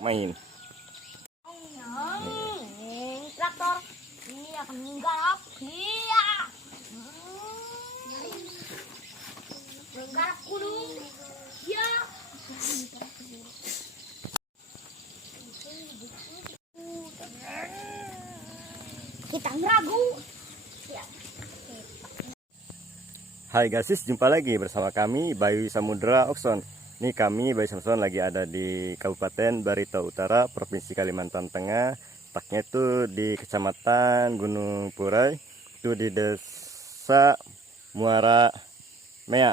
main. Traktor ini akan menggarap, iya, menggarap gunung, iya. Kita ngeragu. Ya. Hai guys, jumpa lagi bersama kami Bayu Samudra Okson. Ini kami Bayu Samudra lagi ada di Kabupaten Barito Utara, Provinsi Kalimantan Tengah. Tepatnya itu di Kecamatan Gunung Purai, itu di Desa Muara Mea.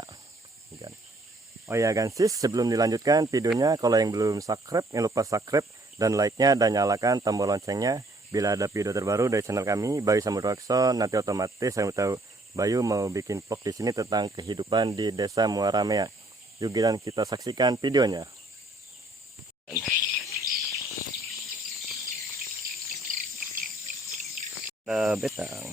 Oh ya gansis, sebelum dilanjutkan videonya, kalau yang belum subscribe, jangan lupa subscribe dan like-nya dan nyalakan tombol loncengnya. Bila ada video terbaru dari channel kami Bayu Samudra Okson, nanti otomatis saya tahu Bayu mau bikin vlog di sini tentang kehidupan di Desa Muara Mea. Yuk kita saksikan videonya. Ada betang.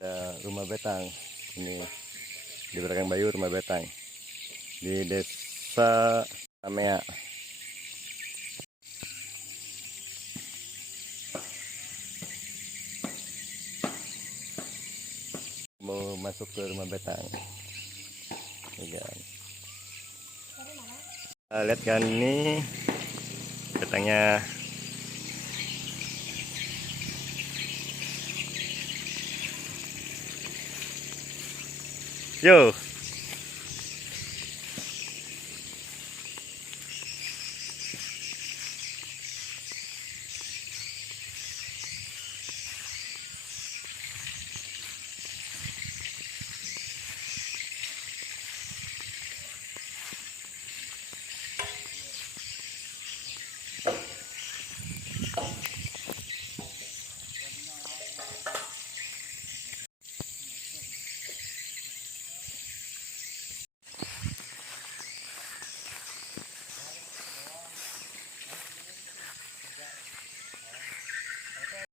Ada rumah betang. Ini di belakang Bayu rumah betang di Desa Mea. Mau masuk ke rumah betang. Lihat kan ini betangnya. Yo.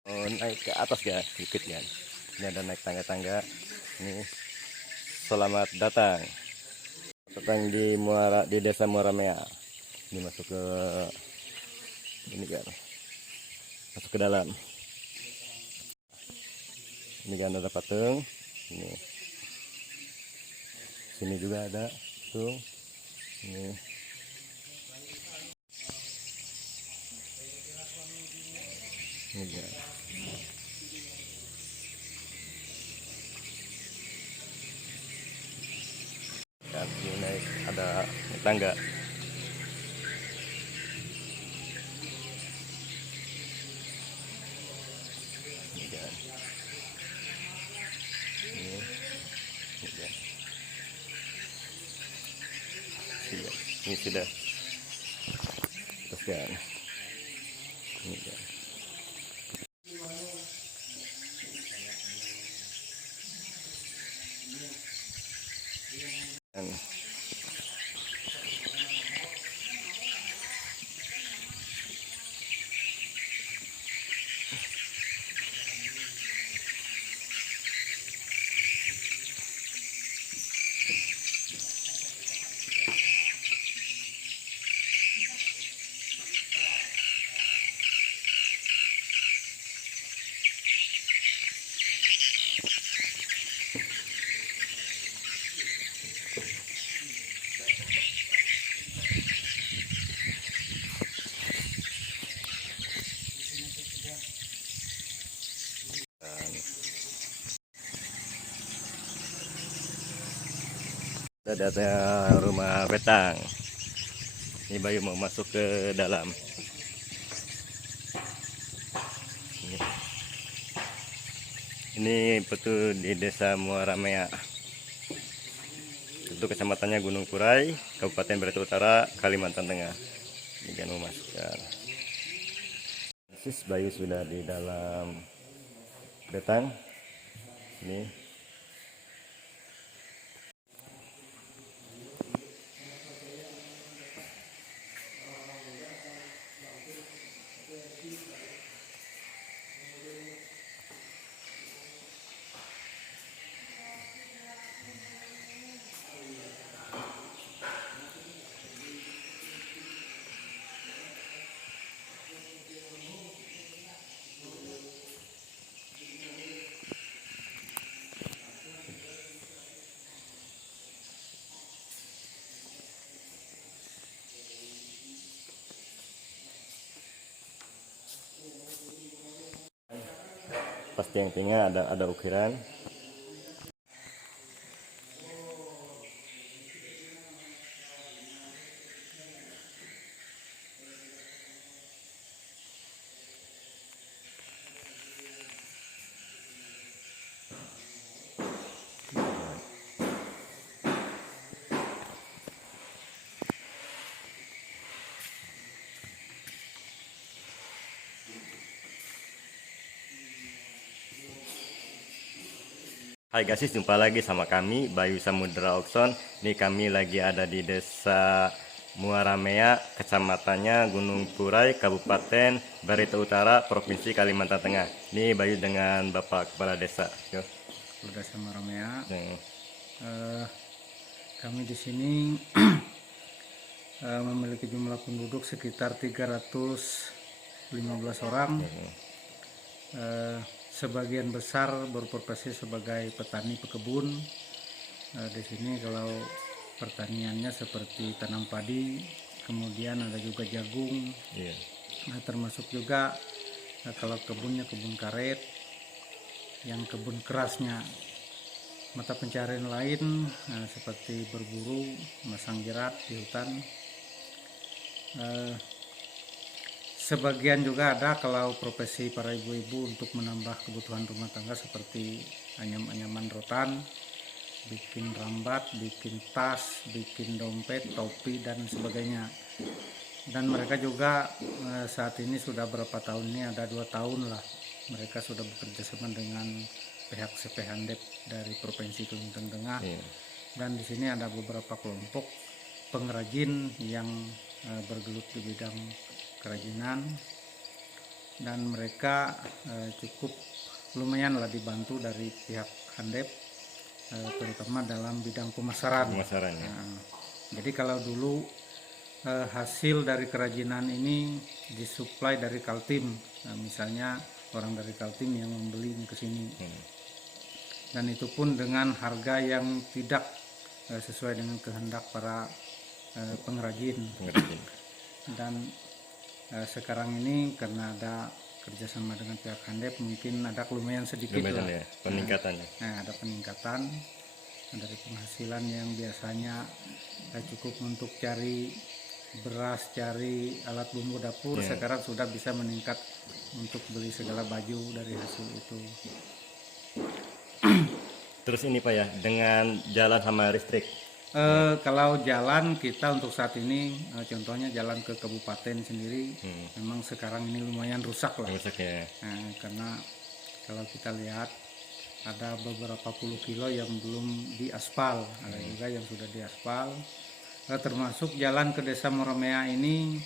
Oh, naik ke atas ya, bukit ya. Ini ada naik tangga-tangga. Ini selamat datang di Desa Muara Mea. Ini masuk ke ini kan, masuk ke dalam. Ini kan ada patung. Sini juga ada patung. Ini. Ini kan. Ini naik ada tangga. Ini kan. Ini sudah terus kan. Ini kan. Ada rumah betang. Ini Bayu mau masuk ke dalam. Ini betul di Desa Muara Mea. Itu kecamatannya Gunung Purai, Kabupaten Barito Utara, Kalimantan Tengah. Ini kan mau masukkan. Bayu sudah di dalam betang. Ini. pasti yang tinggal ada ukiran. Hai guys, jumpa lagi sama kami Bayu Samudra Okson. Ini kami lagi ada di Desa Muaramea, kecamatannya Gunung Purai, Kabupaten Barito Utara, Provinsi Kalimantan Tengah. Ini Bayu dengan Bapak Kepala Desa. Yo. Desa Muaramea. Hmm. Kami di sini memiliki jumlah penduduk sekitar 315 orang. Sebagian besar berprofesi sebagai petani pekebun. Di sini kalau pertaniannya seperti tanam padi, kemudian ada juga jagung. Iya. Termasuk juga kalau kebunnya kebun karet, yang kebun kerasnya. Mata pencarian lain seperti berburu, masang jerat di hutan. Sebagian juga ada kalau profesi para ibu-ibu untuk menambah kebutuhan rumah tangga seperti anyam-anyaman rotan, bikin rambat, bikin tas, bikin dompet, topi dan sebagainya. Dan mereka juga saat ini sudah berapa tahun ini, ada 2 tahun lah mereka sudah bekerja sama dengan pihak CPHandep dari Provinsi Kalimantan Tengah. Dan di sini ada beberapa kelompok pengrajin yang bergelut di bidang kerajinan, dan mereka cukup lumayan lah dibantu dari pihak Handep, terutama dalam bidang pemasaran. Jadi kalau dulu hasil dari kerajinan ini disuplai dari Kaltim, misalnya orang dari Kaltim yang membeli ke sini, dan itu pun dengan harga yang tidak sesuai dengan kehendak para pengrajin. Dan sekarang ini karena ada kerjasama dengan pihak Handep, mungkin ada lumayan sedikit lah ya, peningkatannya. Ada peningkatan dari penghasilan yang biasanya cukup untuk cari beras, cari alat bumbu dapur, sekarang sudah bisa meningkat untuk beli segala baju dari hasil itu. Terus ini Pak ya, dengan jalan sama listrik. Kalau jalan kita untuk saat ini, contohnya jalan ke kabupaten sendiri, memang sekarang ini lumayan rusak lah. Rusak ya. Karena kalau kita lihat ada beberapa puluh kilo yang belum diaspal, ada juga yang sudah diaspal. Termasuk jalan ke Desa Muaramea ini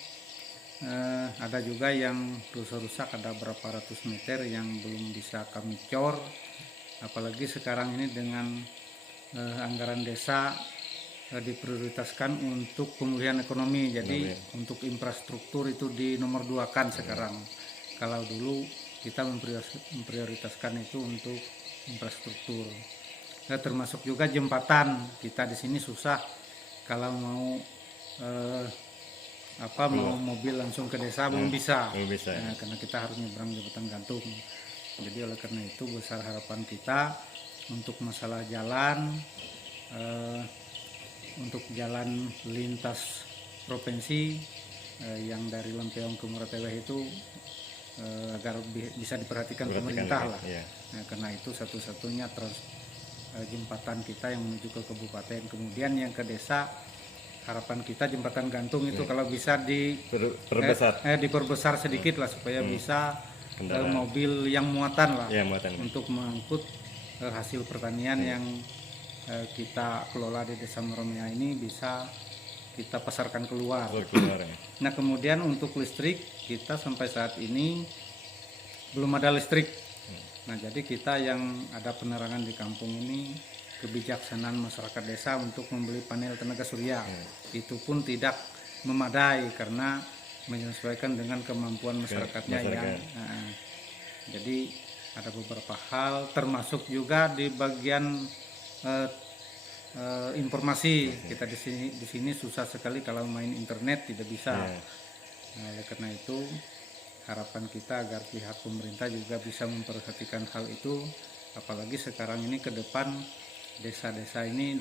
ada juga yang rusak-rusak, ada berapa ratus meter yang belum bisa kami cor. Apalagi sekarang ini dengan anggaran desa diprioritaskan untuk pemulihan ekonomi, jadi untuk infrastruktur itu di nomor 2 kan sekarang. Kalau dulu kita memprioritaskan itu untuk infrastruktur. Termasuk juga jembatan, kita di sini susah kalau mau mau mobil langsung ke desa belum bisa, karena kita harus nyebrang jembatan gantung. Jadi oleh karena itu besar harapan kita untuk masalah jalan, untuk jalan lintas provinsi yang dari Lempeong ke Murateweh itu agar bisa diperhatikan pemerintah lah. Karena itu satu-satunya jembatan kita yang menuju ke kabupaten. Kemudian yang ke desa, harapan kita jembatan gantung itu kalau bisa diperbesar sedikit lah supaya bisa mobil yang muatan lah, untuk mengangkut hasil pertanian yang kita kelola di Desa Muaramea ini bisa kita pasarkan keluar. Nah kemudian untuk listrik kita sampai saat ini belum ada listrik. Nah jadi kita yang ada penerangan di kampung ini, kebijaksanaan masyarakat desa untuk membeli panel tenaga surya itu pun tidak memadai karena menyesuaikan dengan kemampuan masyarakatnya jadi ada beberapa hal, termasuk juga di bagian informasi. Kita di sini susah sekali kalau main internet, tidak bisa. Oleh karena itu harapan kita agar pihak pemerintah juga bisa memperhatikan hal itu, apalagi sekarang ini ke depan desa-desa ini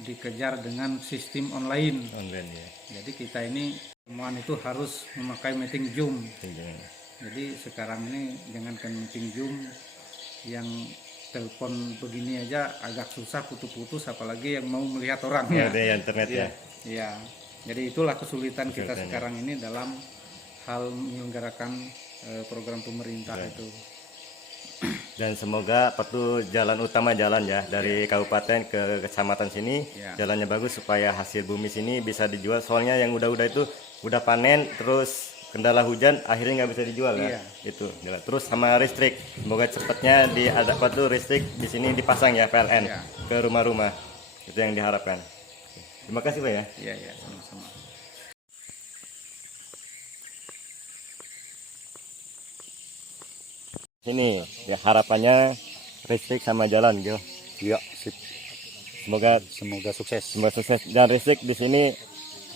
dikejar dengan sistem online. ya. Jadi kita ini temuan itu harus memakai meeting Zoom. Iya. Jadi sekarang ini jangankan meeting Zoom, yang telepon begini aja agak susah, putus-putus, apalagi yang mau melihat orang ya. Ada internet ya. Iya. Jadi itulah kesulitan kita Kesulitannya. sekarang ini dalam hal menyelenggarakan program pemerintah itu. Dan semoga apa tuh jalan utama jalan ya dari kabupaten ke kecamatan sini Ya. jalannya bagus supaya hasil bumi sini bisa dijual. Soalnya yang udah itu udah panen terus kendala hujan akhirnya nggak bisa dijual ya. Iya. Itu. Terus sama listrik, semoga cepatnya ada apa tuh listrik di sini dipasang ya PLN Iya. ke rumah-rumah. Itu yang diharapkan. Terima kasih Pak ya. Iya, iya, sama-sama. Ini ya harapannya listrik sama jalan gitu. Ya, sip. Semoga Sukses. sukses dan listrik di sini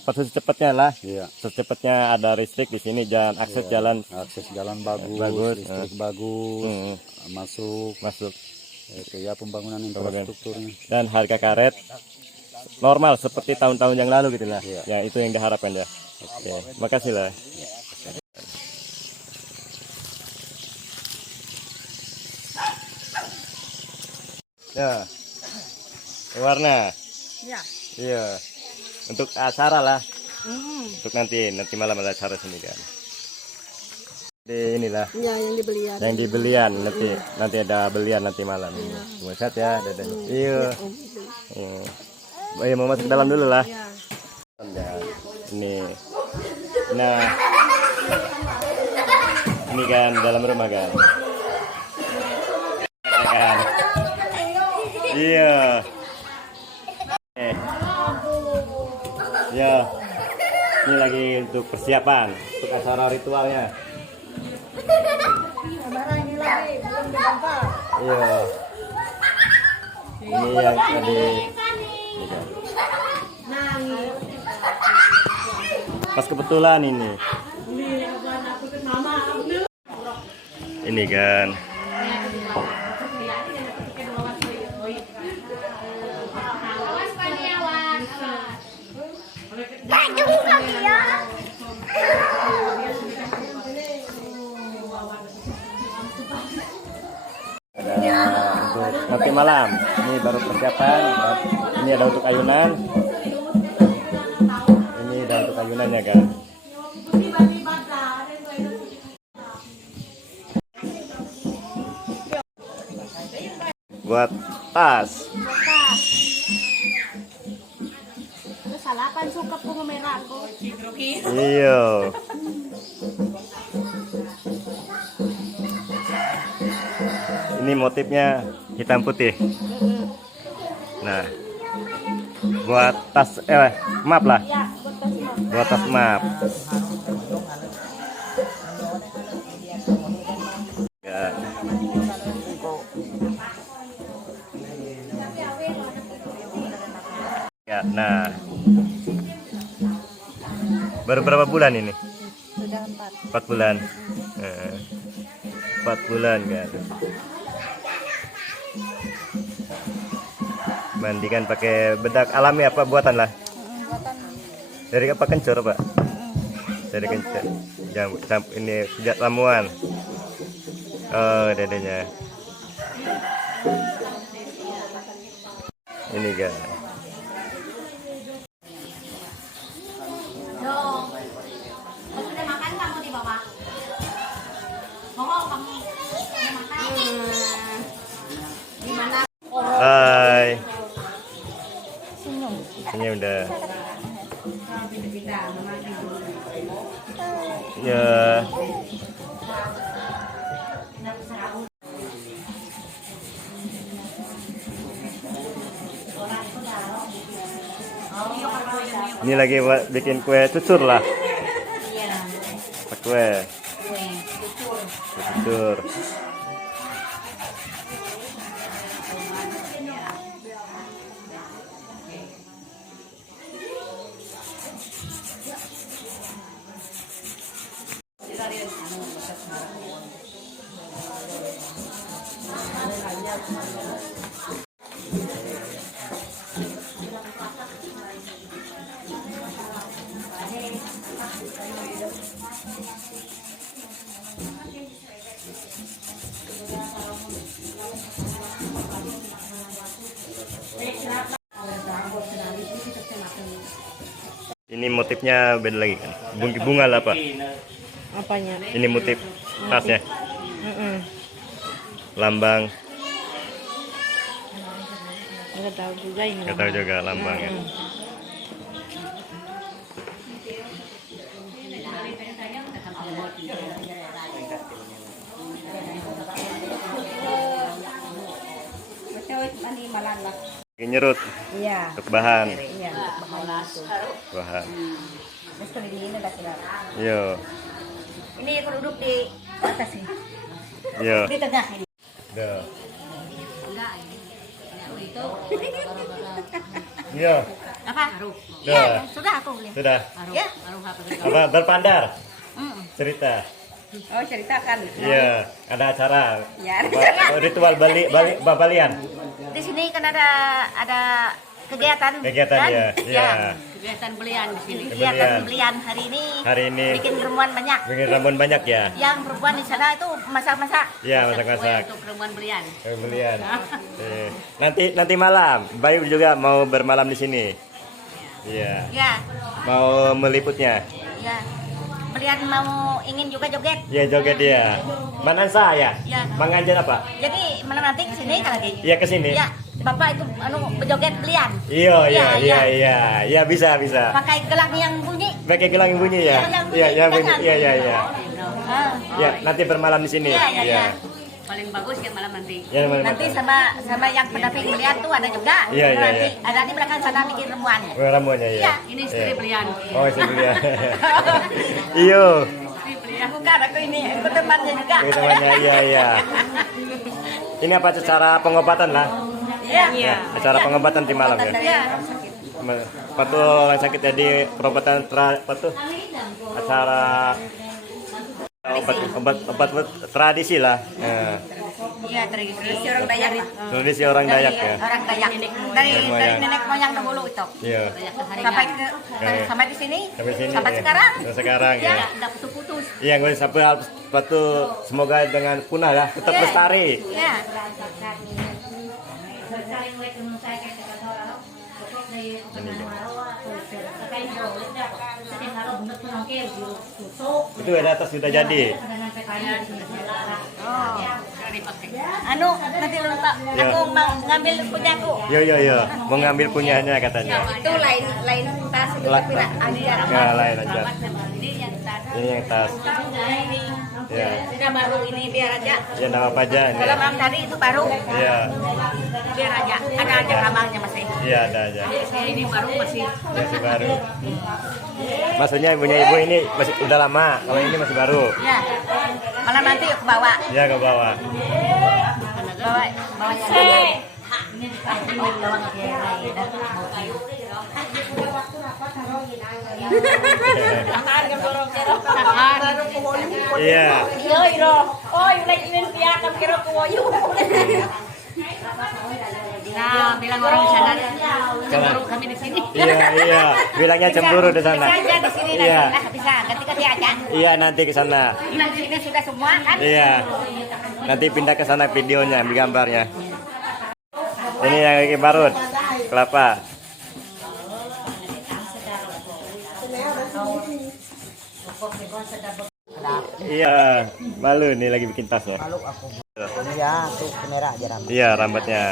secepatnya lah. Iya. Secepatnya ada listrik di sini dan akses jalan Akses jalan bagus, Bagus, listrik bagus, masuk masuk itu ya pembangunan infrastrukturnya. dan harga karet normal seperti tahun-tahun yang lalu gitu lah. Iya. Ya itu yang diharapkan ya. Oke, makasih lah. Ya, warna. Ya. Iya. Untuk acara lah. Hmm. Untuk nanti malam ada acara sini kan. Di inilah Ya, yang dibelian. yang dibelian nanti ada belian nanti malam ini. Semua sehat ya, dadah. Iya. Iya. Oh, iya, mau masuk ke dalam dulu lah. Ya. Ya, ini. Nah, ini kan dalam rumah kan. Ya kan? Iya. Ya. Ini lagi untuk persiapan untuk acara ritualnya. Ini lagi belum dibongkar. Iya. Ini yang tadi. Ini kan. Pas kebetulan ini. Ini kan. Ada untuk nanti malam. Ini baru persiapan. Ini ada untuk ayunan. Ini ada untuk ayunannya kan. Buat tas. Salapan suka po merah ko. Iya. Ini motifnya hitam putih. Nah, buat tas map lah. Ya, betul semua. Buat tas map. Ya. Ya, nah. Baru berapa bulan ini? Sudah 4 bulan. 4 bulan kan. Mandikan pakai bedak alami apa buatan lah? Dari apa kencur Pak? Dari kencur. Ini sejak ramuan. Oh, dedenya. Ini kan. Dong. Sudah makan kamu di bawah? Bohong kamu. Sudah makan. Gimana? Hai. Senyum udah. Ya. Ini lagi buat bikin kue cucur lah. Kue. Cucur. Ini motifnya beda lagi kan? Bunga lah apa? Apanya? Ini motif tasnya, lambang. Nggak tahu juga ini. Nggak tahu juga lambangnya. Ini nyerut Iya. untuk bahan. Iya. Bahan. Terus kalau di ini kasih Yo, Ini produk di atas sih. yo. Di tengah ini. Duh. Enggak. Itu. Yo. Apa? Duh. Iya, sudah aku beli. Sudah. Ya. Apa berpandar? Cerita. Oh, ceritakan. Iya, ada acara. Ya. Ritual Balian. Di sini kan ada kegiatan. Kegiatan kan? ya. Iya. Kegiatan belian di sini. Belian. Kegiatan belian hari ini. Hari ini Bikin ramuan banyak. bikin ramuan banyak ya. Yang perempuan di sana itu masak-masak. Iya, masak-masak. Untuk ramuan belian. Belian. Nanti malam, Bayu juga mau bermalam di sini. Iya. Ya, Mau meliputnya. ya. Belian mau ingin juga joget. Iya, joget dia. Manansa ya? Ya. Manganjar apa? Jadi malam nanti ke sini lagi. Iya, ke sini. Ya, Bapak itu berjoget belian. Iya, iya, Iya, iya, iya. Ya bisa. Pakai gelang yang bunyi. Pakai gelang yang bunyi ya? Yang bunyi, Iya, yang bunyi. jangan. Iya, iya, iya. Ah. Ya, nanti bermalam di sini. Iya, iya, iya. Paling bagus ya malam nanti. Ya, malam Nanti sama yang pendamping belian tuh ada juga. Iya, iya, Nanti iya. ada di belakang sana bikin ramuan. ramuannya ya. Iya. Ini istri belian. Oh, istri belian. Iyo. Istri belian. Aku kan aku ini aku temannya juga. Itu temannya, iya. Ini apa secara pengobatan lah? Iya. Ya, acara pengobatan di malam ya. Iya. Patu yang sakit jadi perobatan acara obat tradisi lah. Ya. Iya, tradisi orang Dayak. Tradisi orang Dayak ya. Orang Dayak. Dari nenek moyang dahulu itu. Iya. Sampai di sini. Sampai sini. Sampai ya. sekarang. Sampai sekarang ya. Enggak putus-putus. Iya, gue sampai patu semoga dengan punah ya, tetap Iya. lestari. Iya. Itu ada atas sudah jadi. Oh. Anu, nanti lu Pak, Ya. aku mau ngambil punyaku. Yo, mau ngambil punyanya katanya. Itu lain tas itu La- tapi ada. Ya, lain aja. Ini yang tas. Ini yang tas. Ya, Sudah baru ini biar aja. ya nama apa aja ini. Kalau malam tadi itu baru. Iya, Biar aja. Ada aja kamarnya masih. iya ada aja. Ini baru masih Masih baru. Maksudnya punya ibu ini masih udah lama, kalau ini masih baru. Ya. Malam nanti aku bawa. Ya ke bawah. Bawa yang Iya. Oh, ini dia akan kira kuoyu. nah bilang orang di sana cemburu kami di sini. Iya. Bilangnya cemburu di sana. Bisa aja di sini Iya. nanti. Bisa, ganti-ganti aja. Iya, nanti ke sana. Ini sudah semua kan? Iya. Nanti pindah ke sana videonya, ambil gambarnya. Ini yang lagi parut kelapa. Iya, malu nih lagi bikin tasnya. Malu aku. Ya, tuh kamera aja rambut. Iya, rambutnya.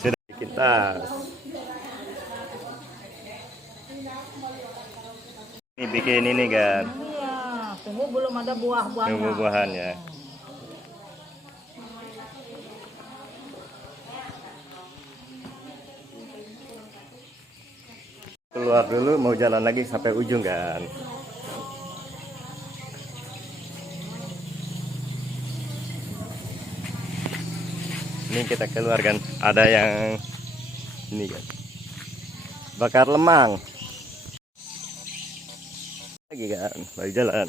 Sudah bikin tas. Ini bikin ini kan, Iya, tunggu belum ada buah-buahnya. buah-buahannya. Keluar dulu, mau jalan lagi sampai ujung kan. Ini kita keluar kan, ada yang ini kan, bakar lemang lagi kan, lagi jalan.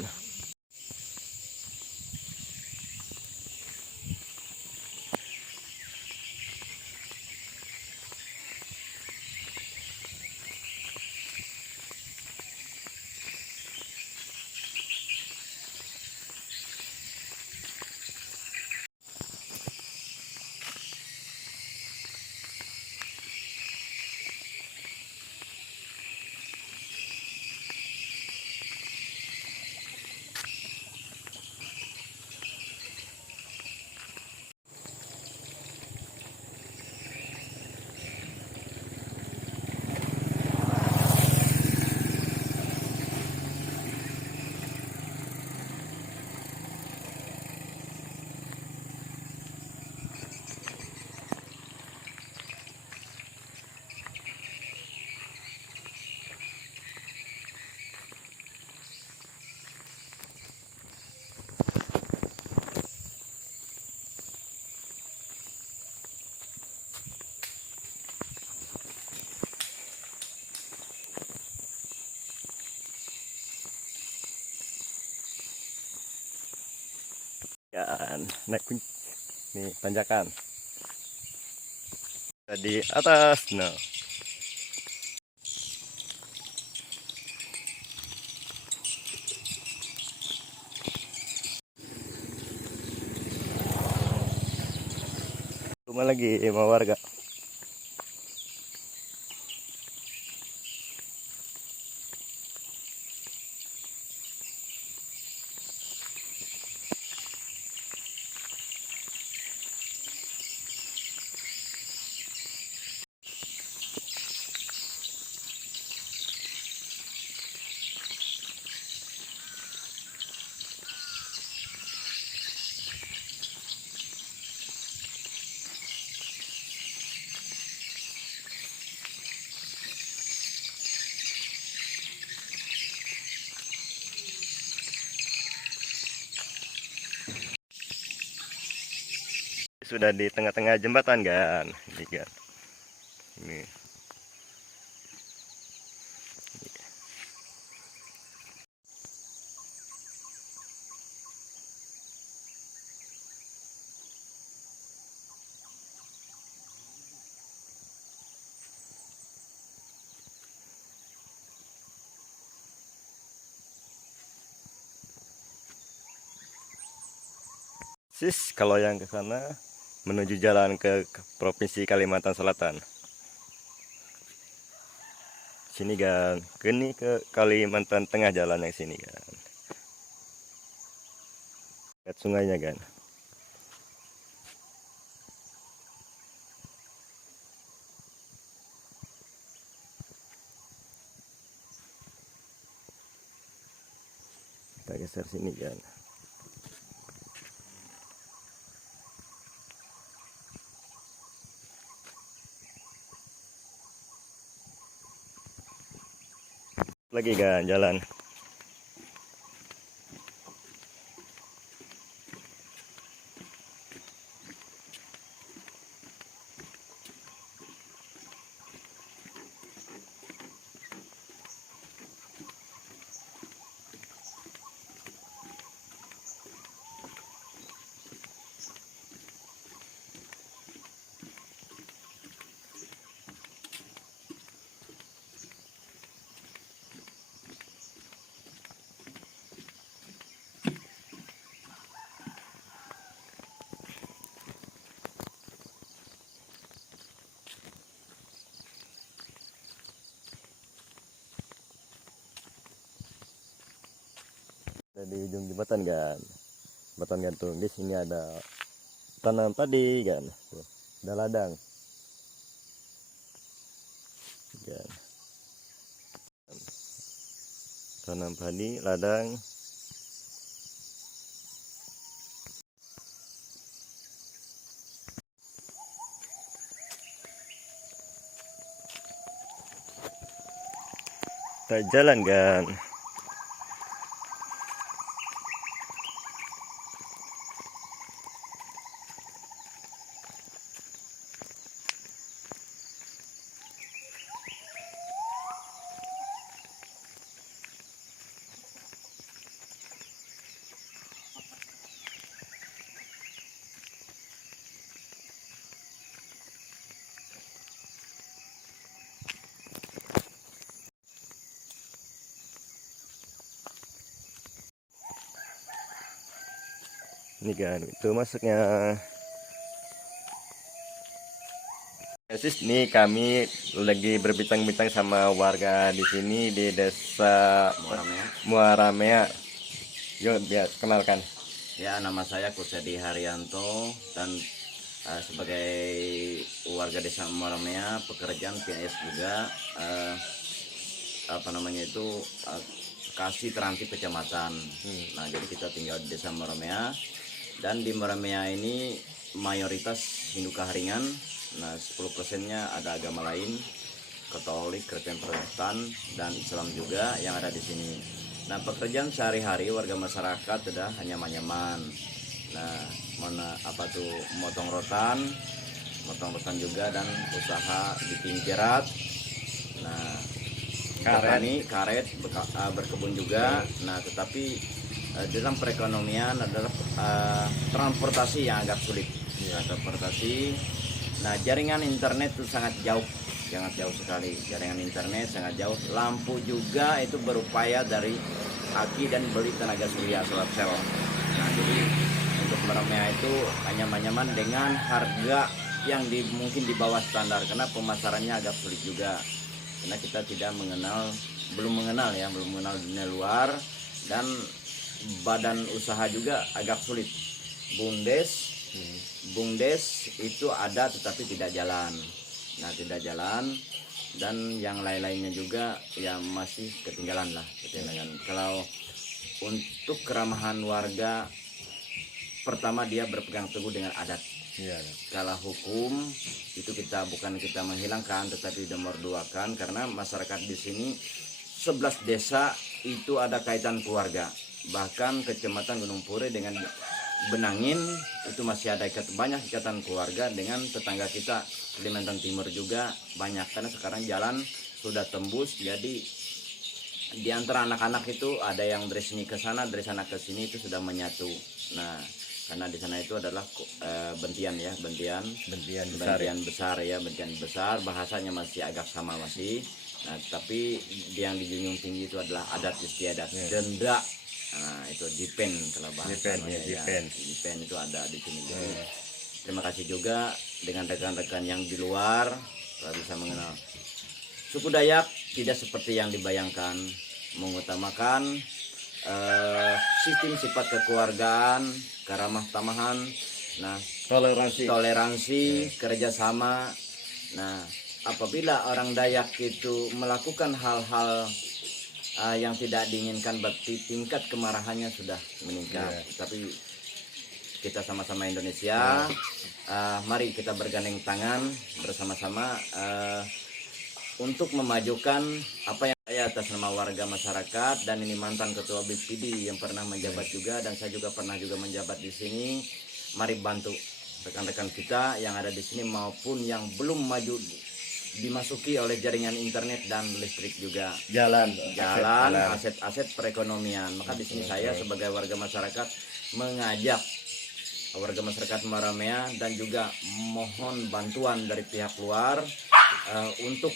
Dan naik nih tanjakan di atas. Nah, rumah lagi sama warga. Sudah di tengah-tengah jembatan kan, ini kan. Ini. Kalau yang ke sana menuju jalan ke Provinsi Kalimantan Selatan. Sini kan, ke Kalimantan Tengah jalan yang sini kan. Lihat sungainya kan. Kita geser sini kan. Lagi kan jalan. Di ujung jembatan kan, jembatan gantung. Di sini ada tanam padi kan, tuh, ada ladang kan. Tanam padi, ladang. Kita jalan kan. Ini kan itu masuknya. Nih kami lagi berbincang-bincang sama warga di sini di desa Muaramea. Yuk biar kenalkan. Ya, nama saya Kusedi Haryanto dan sebagai warga desa Muaramea, pekerjaan PNS juga, kasih teranti kecamatan. Nah, jadi kita tinggal di desa Muaramea, dan di Muaramea ini mayoritas Hindu Kaharingan. Nah, 10%-nya ada agama lain, Katolik, Kristen, Protestan, dan Islam juga yang ada di sini. Nah, pekerjaan sehari-hari warga masyarakat sudah anyaman-anyaman. Nah, motong rotan juga, dan usaha bikin jerat. Nah, karet berkebun juga. Nah, tetapi dalam perekonomian adalah transportasi yang agak sulit. Transportasi. Nah, jaringan internet itu sangat jauh sekali. Jaringan internet sangat jauh. Lampu juga itu berupaya dari aki dan beli tenaga surya solar cell. Nah, jadi untuk Meramea itu anyaman-anyaman dengan harga yang mungkin di bawah standar karena pemasarannya agak sulit juga. Karena kita belum mengenal dunia luar, dan badan usaha juga agak sulit. Bumdes itu ada tetapi tidak jalan. Nah, tidak jalan, dan yang lain-lainnya juga ya masih ketinggalan. Kalau untuk keramahan warga, pertama dia berpegang teguh dengan adat. Kalau hukum itu bukan kita menghilangkan tetapi nomor 2kan, karena masyarakat di sini 11 desa itu ada kaitan keluarga. Bahkan Kecamatan Gunung Puri dengan Benangin itu masih ada banyak ikatan keluarga. Dengan tetangga kita Kalimantan Timur juga banyak, karena sekarang jalan sudah tembus. Jadi di antara anak-anak itu ada yang dari sini ke sana, dari sana ke sini itu sudah menyatu. Nah, karena di sana itu adalah bentian besar, bahasanya masih agak sama masih. Nah, tapi yang dijunjung tinggi itu adalah adat istiadat, denda. Nah, itu dipen kalau bahasa dipen itu ada di sini. Jadi, terima kasih juga dengan rekan-rekan yang di luar telah bisa mengenal suku Dayak tidak seperti yang dibayangkan, mengutamakan sistem sifat kekeluargaan, keramah tamahan, nah toleransi, kerjasama. Nah, apabila orang Dayak itu melakukan hal-hal yang tidak diinginkan, berarti tingkat kemarahannya sudah meningkat. Tapi kita sama-sama Indonesia, mari kita bergandeng tangan bersama-sama untuk memajukan apa yang saya atas nama warga masyarakat, dan ini mantan ketua BPD yang pernah menjabat juga, dan saya juga pernah menjabat di sini. Mari bantu rekan-rekan kita yang ada di sini maupun yang belum maju dimasuki oleh jaringan internet dan listrik juga. Jalan aset-aset perekonomian. Maka di sini saya sebagai warga masyarakat mengajak warga masyarakat Meramea dan juga mohon bantuan dari pihak luar untuk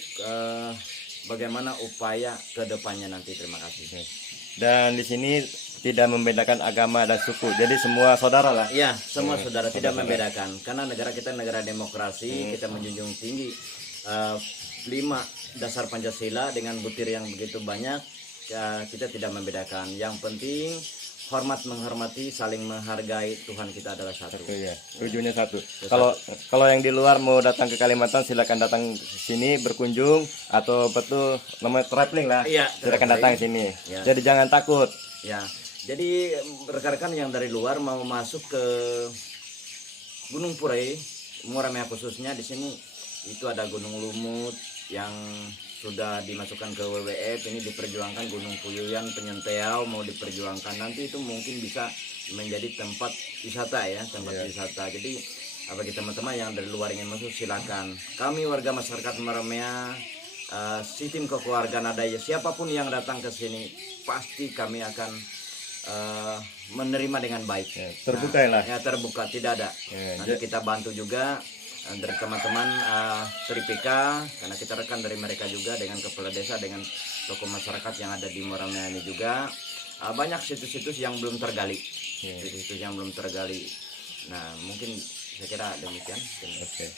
bagaimana upaya kedepannya nanti. Terima kasih. Dan di sini tidak membedakan agama dan suku, jadi semua saudara lah. Iya, semua saudara, tidak membedakan. Karena negara kita negara demokrasi, kita menjunjung tinggi 5 dasar Pancasila dengan butir yang begitu banyak. Kita tidak membedakan. Yang penting menghormati, saling menghargai. Tuhan kita adalah satu. Tujuannya satu. Kalau yang di luar mau datang ke Kalimantan, silakan datang ke sini berkunjung, atau betul namanya traveling lah. Silakan datang ke sini. Jadi jangan takut. Ya. Jadi rekan-rekan yang dari luar mau masuk ke Gunung Puri, Meramea khususnya di sini itu ada Gunung Lumut yang sudah dimasukkan ke WWF, ini diperjuangkan Gunung Puyuyan, Penyenteau mau diperjuangkan, nanti itu mungkin bisa menjadi tempat wisata ya, wisata. Jadi bagi teman-teman yang dari luar ingin masuk, silakan. Kami warga masyarakat Meramea, sistem kekeluargaan ada ya, siapapun yang datang ke sini pasti kami akan menerima dengan baik. Terbuka lah. Ya, terbuka, tidak ada. Nanti kita bantu juga dari teman-teman Tripika, karena kita rekan dari mereka juga, dengan kepala desa, dengan tokoh masyarakat yang ada di Meramea ini juga. Banyak situs-situs yang belum tergali. Situs-situs yang belum tergali. Nah, mungkin saya kira demikian. Oke.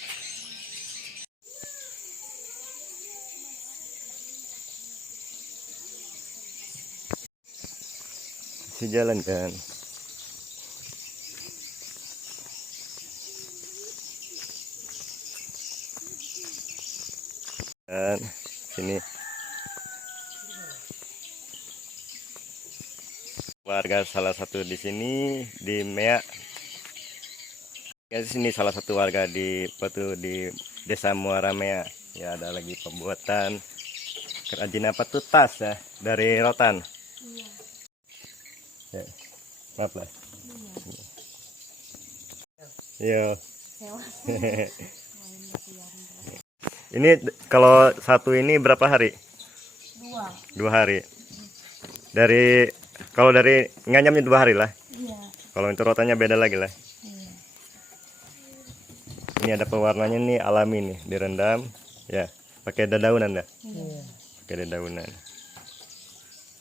Jalan kan. Dan sini warga salah satu di sini di Mea. Ya, sini salah satu warga di Desa Meramea. Ya, ada lagi pembuatan kerajinan tas ya dari rotan. Ya, maaf lah. Iya. Ini kalau satu ini berapa hari? 2 hari. Dari Kalau dari nganyamnya 2 hari lah. Iya. Kalau untuk rotannya beda lagi lah. Ini ada pewarnanya nih alami nih, direndam ya, pakai dedaunan ya. Pakai dedaunan.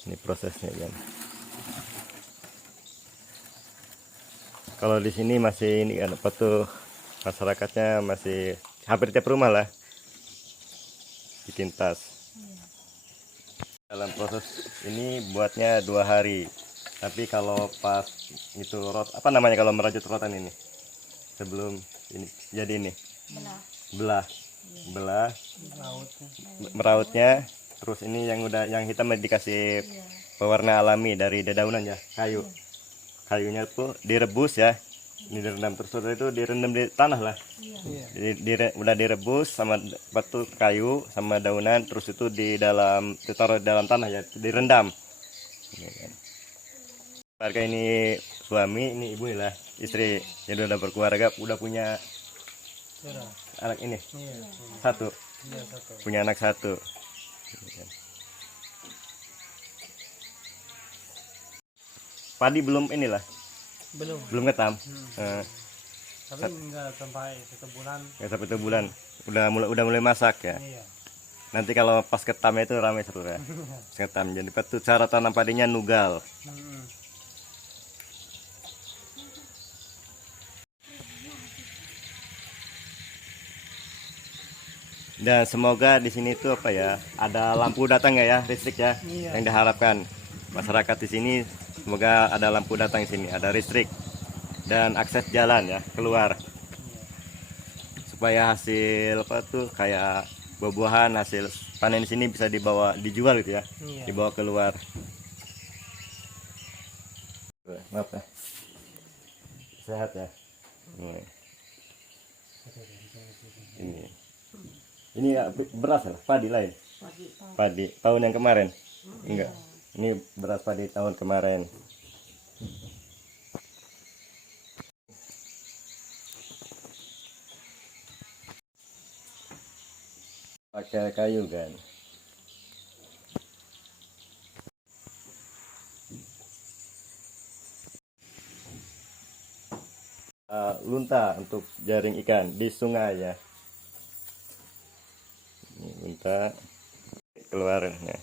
Ini prosesnya kan. Kalau di sini masih ini kan apa tuh, masyarakatnya masih hampir tiap rumah lah bikin tas. Dalam proses ini buatnya 2 hari. Tapi kalau pas itu apa namanya kalau merajut rotan ini sebelum ini jadi ini belah merautnya, terus ini yang hitam dikasih pewarna alami dari dedaunan ya, kayunya tuh direbus ya, ini direndam terus itu direndam di tanah lah. Udah direbus sama batu kayu sama daunan, terus itu ditaruh dalam tanah ya, direndam. Keluarga ini suami, ini ibu lah, istri, jadi udah berkeluarga, udah punya anak ini satu, punya anak satu. Padi belum inilah, belum ketam. Tapi enggak sampai 1 bulan. Nggak sampai 1 bulan, udah mulai masak ya. Iya. Nanti kalau pas ketam itu ramai seru ya. Pas ketam, jadi itu cara tanam padinya nugal. Dan semoga di sini tuh apa ya, ada lampu datang ya, listrik ya, yang diharapkan masyarakat di sini. Semoga ada lampu datang di sini, ada listrik dan akses jalan ya keluar, supaya hasil apa tuh kayak buah-buahan hasil panen di sini bisa dijual gitu ya, dibawa keluar. Maaf ya, sehat ya. Ini ya, beras lah, padi lain. Padi tahun yang kemarin. Enggak. Ini beras padi tahun kemarin. Pakai kayu kan. Lunta untuk jaring ikan di sungai ya. Ini lunta keluar ya.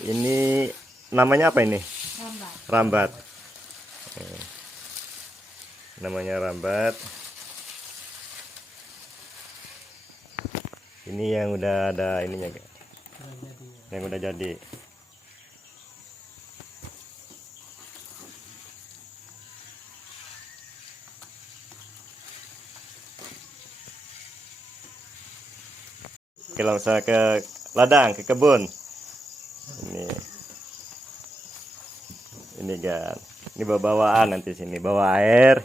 Ini namanya apa ini? Rambat. Namanya rambat. Ini yang udah ada ininya kan? Yang udah jadi. Kalau misalnya ke ladang, ke kebun, ini kan, ini bawaan nanti sini, bawa air,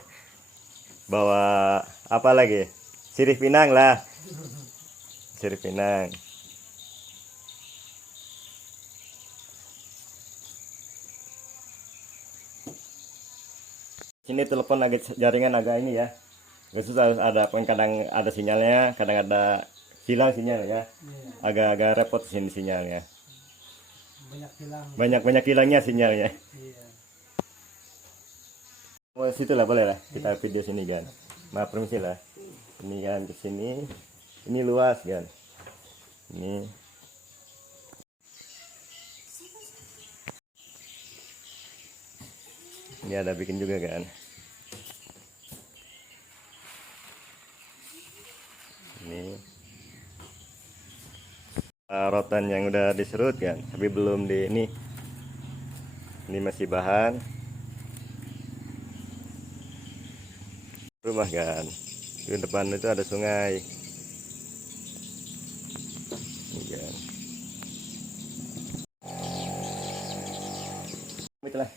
bawa apa lagi, sirih pinang lah, sirih pinang. Sini telepon jaringan agak ini ya, susah, ada kadang ada sinyalnya, kadang ada hilang sinyalnya, agak repot sini sinyalnya. Banyak hilangnya sinyalnya. Oh situ lah boleh lah kita video sini kan. Maaf permisi lah. Ini kan ke sini, ini luas kan. Ini ada bikin juga kan. Ini rotan yang udah diserut kan, tapi belum di ini masih bahan rumah kan. Di depan itu ada sungai ini kan. Itulah,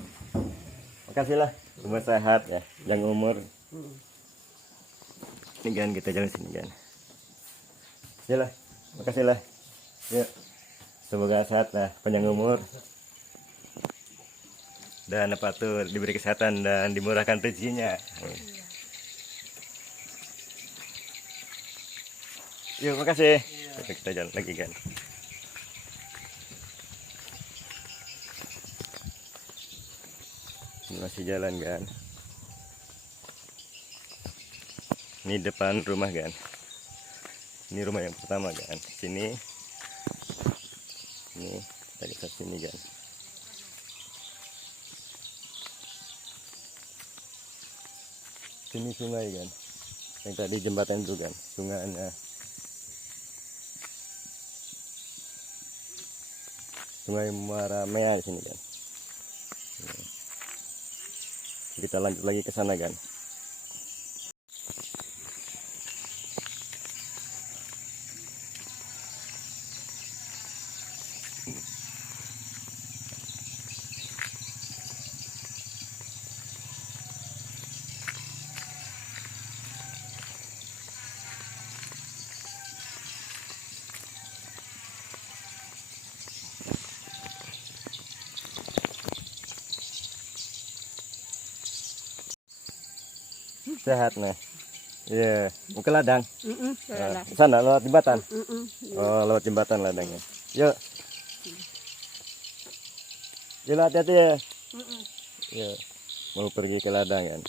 makasih lah, umur sehat ya, yang umur ini kan, kita jalan sini kan. Yalah, makasih lah. Ya, semoga sehat lah, panjang umur dan apa tuh diberi kesehatan dan dimurahkan rezekinya. Yuk, makasih. Kita jalan lagi kan. masih jalan kan. Ini depan rumah kan. Ini rumah yang pertama kan. Sini. Ini dari sini kan. Sini sungai kan. Yang tadi jembatan itu kan. Sungainya. Sungai Muara Mea di sini kan. Kita lanjut lagi ke sana kan. Sehat nah. Iya, mau ke ladang. Nah, sana lewat jembatan. Oh, lewat jembatan ladangnya. Yuk. Yuk hati-hati ya. Yuk. Mau pergi ke ladang kan.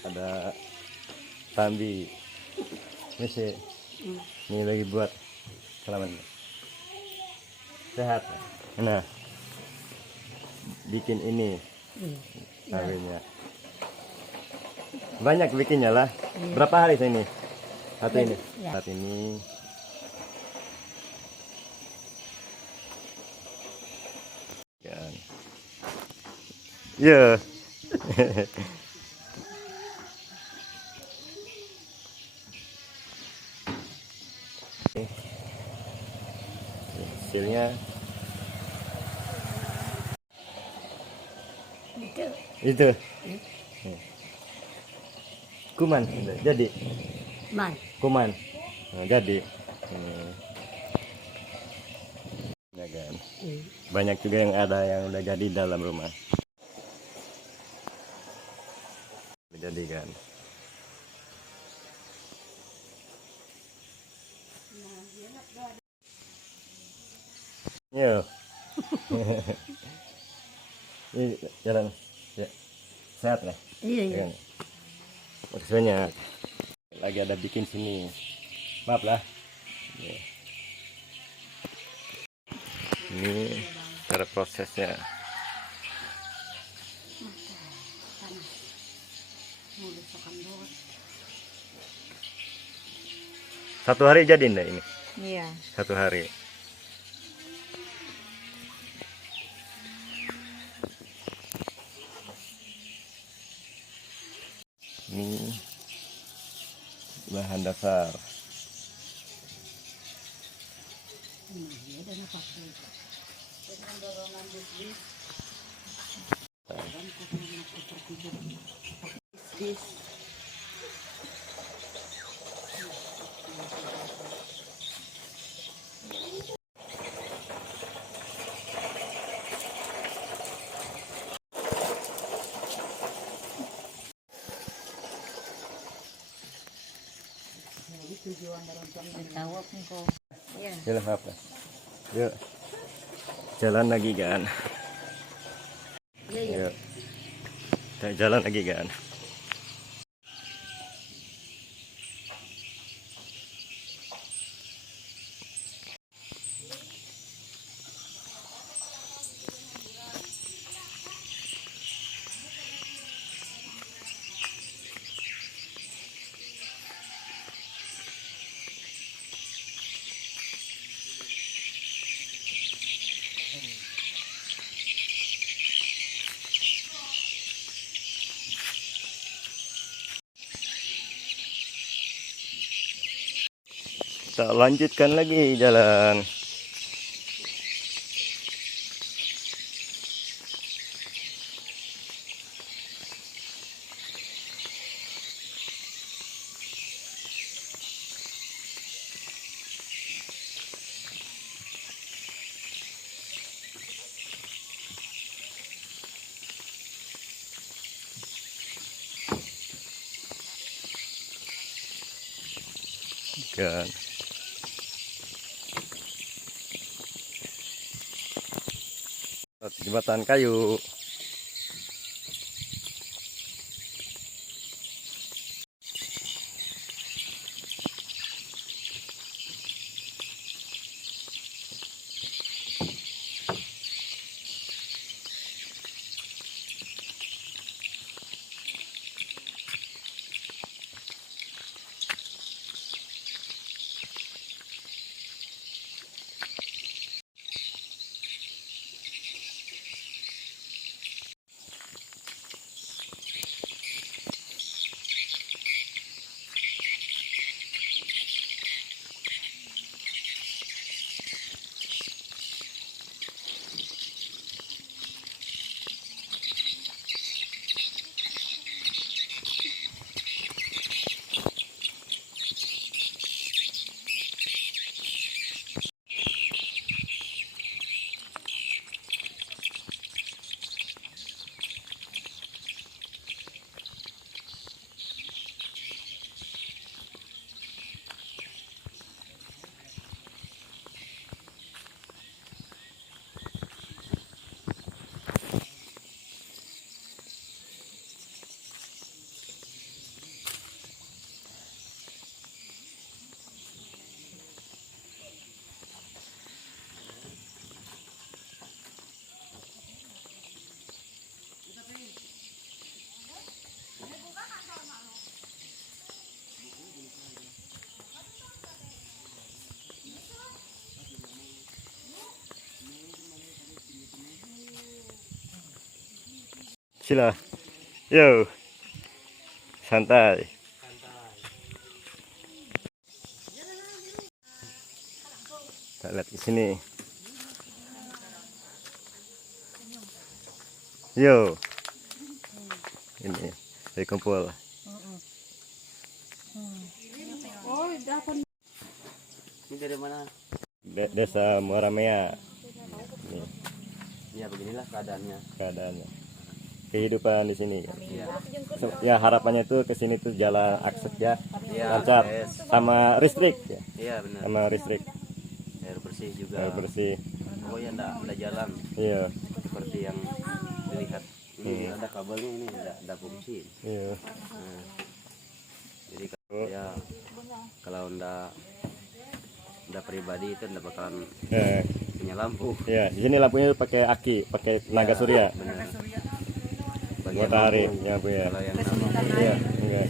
Ada tambi misi ini lagi buat halaman. Sehat nah, bikin ini tambinya banyak bikinnya lah. Berapa hari ini satu ini saat ini kan ya. Hasilnya itu kuman jadi kuman nah, jadi ya kan. Banyak juga yang udah jadi dalam rumah jadi kan. Yo. Ini jalan ya. Sehat lah. Iya. Maksudnya lagi ada bikin sini. Maaf lah. Ya. Ini cara prosesnya. Satu hari jadi enggak ini? Iya. Satu hari. Ini bahan dasar. Jalan apa? Yuk. Jalan lagi kan? Yuk. Kita jalan lagi kan? Kita lanjutkan lagi jalan. kan. Jembatan kayu. Sila. Yo. Santai. Kita lihat di sini. Yo. Ini dari kumpul. Ini dari mana? Desa Muaramea. Nih, Ya beginilah keadaannya. kehidupan di sini. Ya harapannya tuh ke sini tuh jalan akses ya, lancar, sama listrik ya, Iya benar. sama listrik, Air bersih juga. air bersih. Pokoknya enggak jalan Iya, seperti yang dilihat. Ini ada kabelnya, ini ada fungsi. iya. Nah, jadi ya kalau enggak pribadi itu enggak bakalan Eh, punya lampu. ya di sini lampunya tuh pakai aki, pakai tenaga surya, Benar. matahari, ya bu ya. Kalau yang normal Iya, enggak.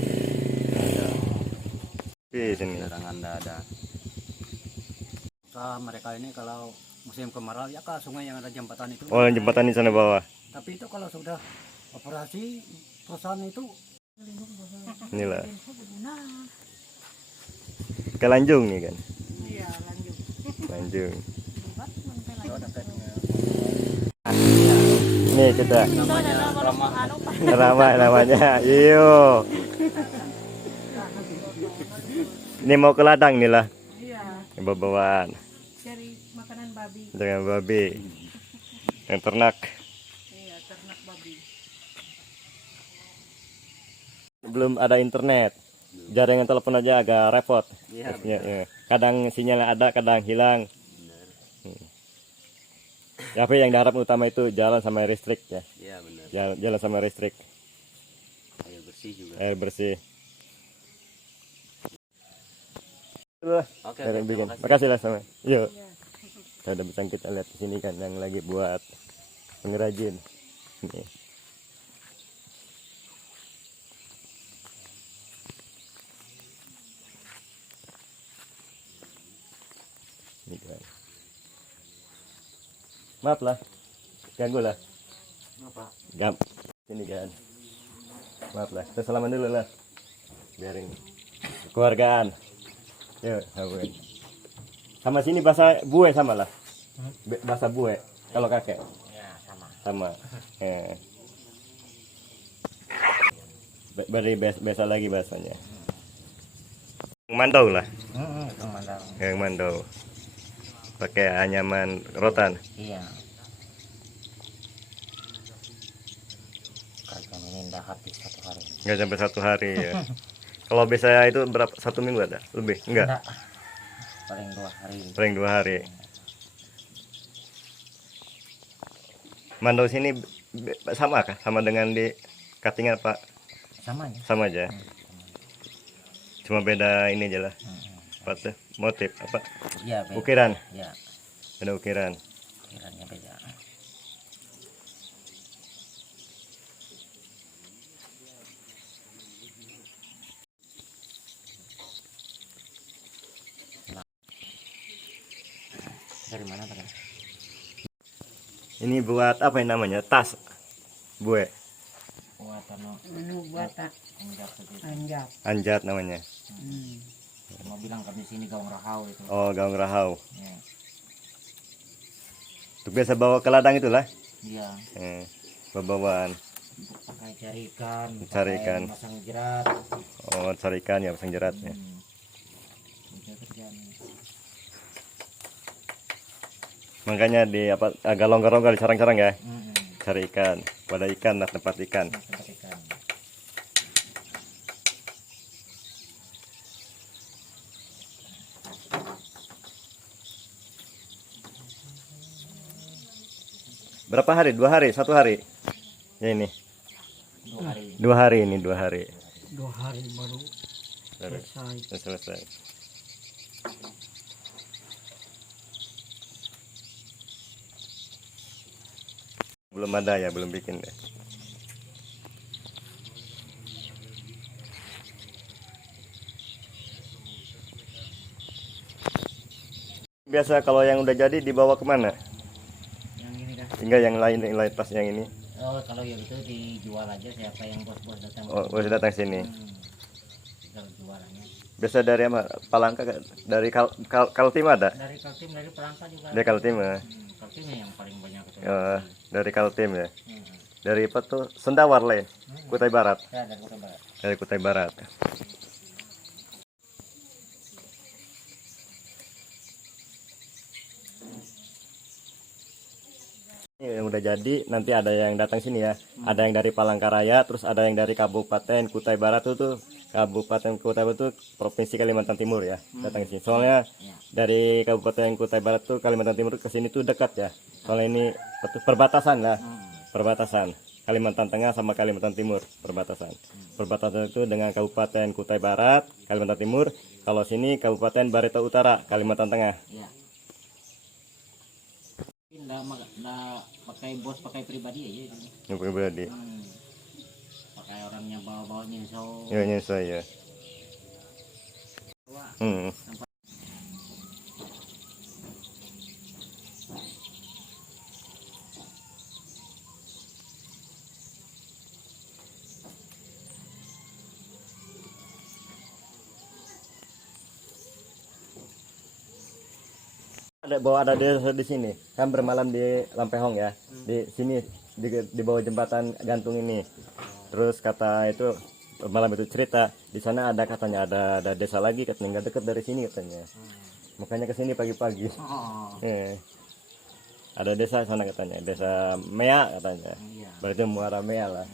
Di sini. penerangan enggak ada. Mereka ini kalau musim kemarau ya ke sungai yang ada jembatan itu. Oh, jembatan di sana bawah. Tapi itu kalau sudah operasi perusahaan itu Inilah. Ke Lanjung nih kan. Iya, lanjut. Lanjung. Nih kita ramah namanya. Iyo. Ini mau ke ladang nih lah. Iya, Bawa-bawaan cari makanan babi. dengan babi. Yang ternak. Iya, ternak babi. Belum ada internet. Jaringan telepon aja agak repot. Iya. Ya, ya. Kadang sinyalnya ada, kadang hilang. Tapi yang diharap utama itu jalan sama listrik ya. Iya benar. Jalan sama listrik, Air bersih juga. air bersih. Oke, Saya oke, bikin. terima kasih. Makasih lah sama. Yuk. Kita udah bisa kita lihat di sini kan yang lagi buat pengrajin. Nih. Ini kan. Maaf lah, ganggu lah. Gam. Ini kan. Maaf lah, kita salaman dulu lah. Biarin. Keluargaan. Yuk, sabarin. Sama sini bahasa bue sama lah. Bahasa bue. Kalau kakek. Ya, sama. Sama. Beri besok lagi bahasanya. Yang mandau lah. Itu mandang. Yang mandau. Pakai anyaman rotan. Iya. Kagak ini ndak habis 1 hari. Nggak sampai 1 hari ya. Kalau biasanya itu berapa, 1 minggu ada? Lebih? Enggak? Enggak. Paling 2 hari. Paling 2 hari. Mandau sini sama kah? Sama dengan di Katingan Pak? Sama ya. Sama aja. Cuma beda ini aja lah. Apa tuh? Motif apa? Iya, beda. Ukiran. Ya, Beda ukiran. kiranya beda. Dari mana Pak? Ini buat apa yang namanya? Tas. Bue. Buat Anjat namanya. mau bilang kami sini gaung rahau itu. Oh, gaung rahau. Ya. Itu biasa bawa ke ladang itulah. Iya. Bawaan. Pakai carikan. Cari ikan. Masang jerat. Oh, cari ikan ya, pasang jeratnya. Itu kerjaan. Makanya di apa agak longgar-longgar di sarang-sarang ya. Mm-mm. Cari ikan, pada ikan, nah tempat ikan. Tempat ikan. Berapa hari? 2 hari? 1 hari? Ya ini. 2 hari. 2 hari ini, 2 hari. 2 hari baru Baru selesai. selesai. Belum ada ya, belum bikin ya. Biasa kalau yang udah jadi dibawa kemana? Yang ini dah. Enggak yang lain tas yang ini. Oh, kalau yang itu dijual aja siapa yang bos-bos datang. Oh, harus datang sini. Kalau jualannya. Biasa dari apa? Palangka dari Kaltim ada? Dari Kaltim, dari Pelangka juga. Dari Kaltim ya. Kaltim yang paling banyak itu. Dari Kaltim ya. Hmm. Dari apa tuh? Sendawar lain. Kutai Barat. Ya, dari Kota Barat. Dari Kutai Barat. Ini yang udah jadi, nanti ada yang datang sini ya. Ada yang dari Palangkaraya, terus ada yang dari Kabupaten Kutai Barat tuh, Kabupaten Kutai Barat tuh Provinsi Kalimantan Timur ya, datang sini. Soalnya dari Kabupaten Kutai Barat tuh Kalimantan Timur ke sini tuh dekat ya. Soalnya ini perbatasan lah, perbatasan Kalimantan Tengah sama Kalimantan Timur, perbatasan. Perbatasan itu dengan Kabupaten Kutai Barat, Kalimantan Timur. Kalau sini Kabupaten Barito Utara, Kalimantan Tengah. Iya. Nggak pakai bos, pakai pribadi aja ini. Yang pribadi. Pakai orangnya bawa-bawa nyensau. Ya, nyesel ya. Ada desa di sini kan bermalam di Lampehong ya, di sini di bawah jembatan gantung ini. Terus kata itu malam itu cerita di sana ada katanya ada desa lagi katanya nggak dekat dari sini katanya, makanya kesini pagi-pagi. Ada desa sana katanya, desa Mea katanya, berarti Muara Mea lah.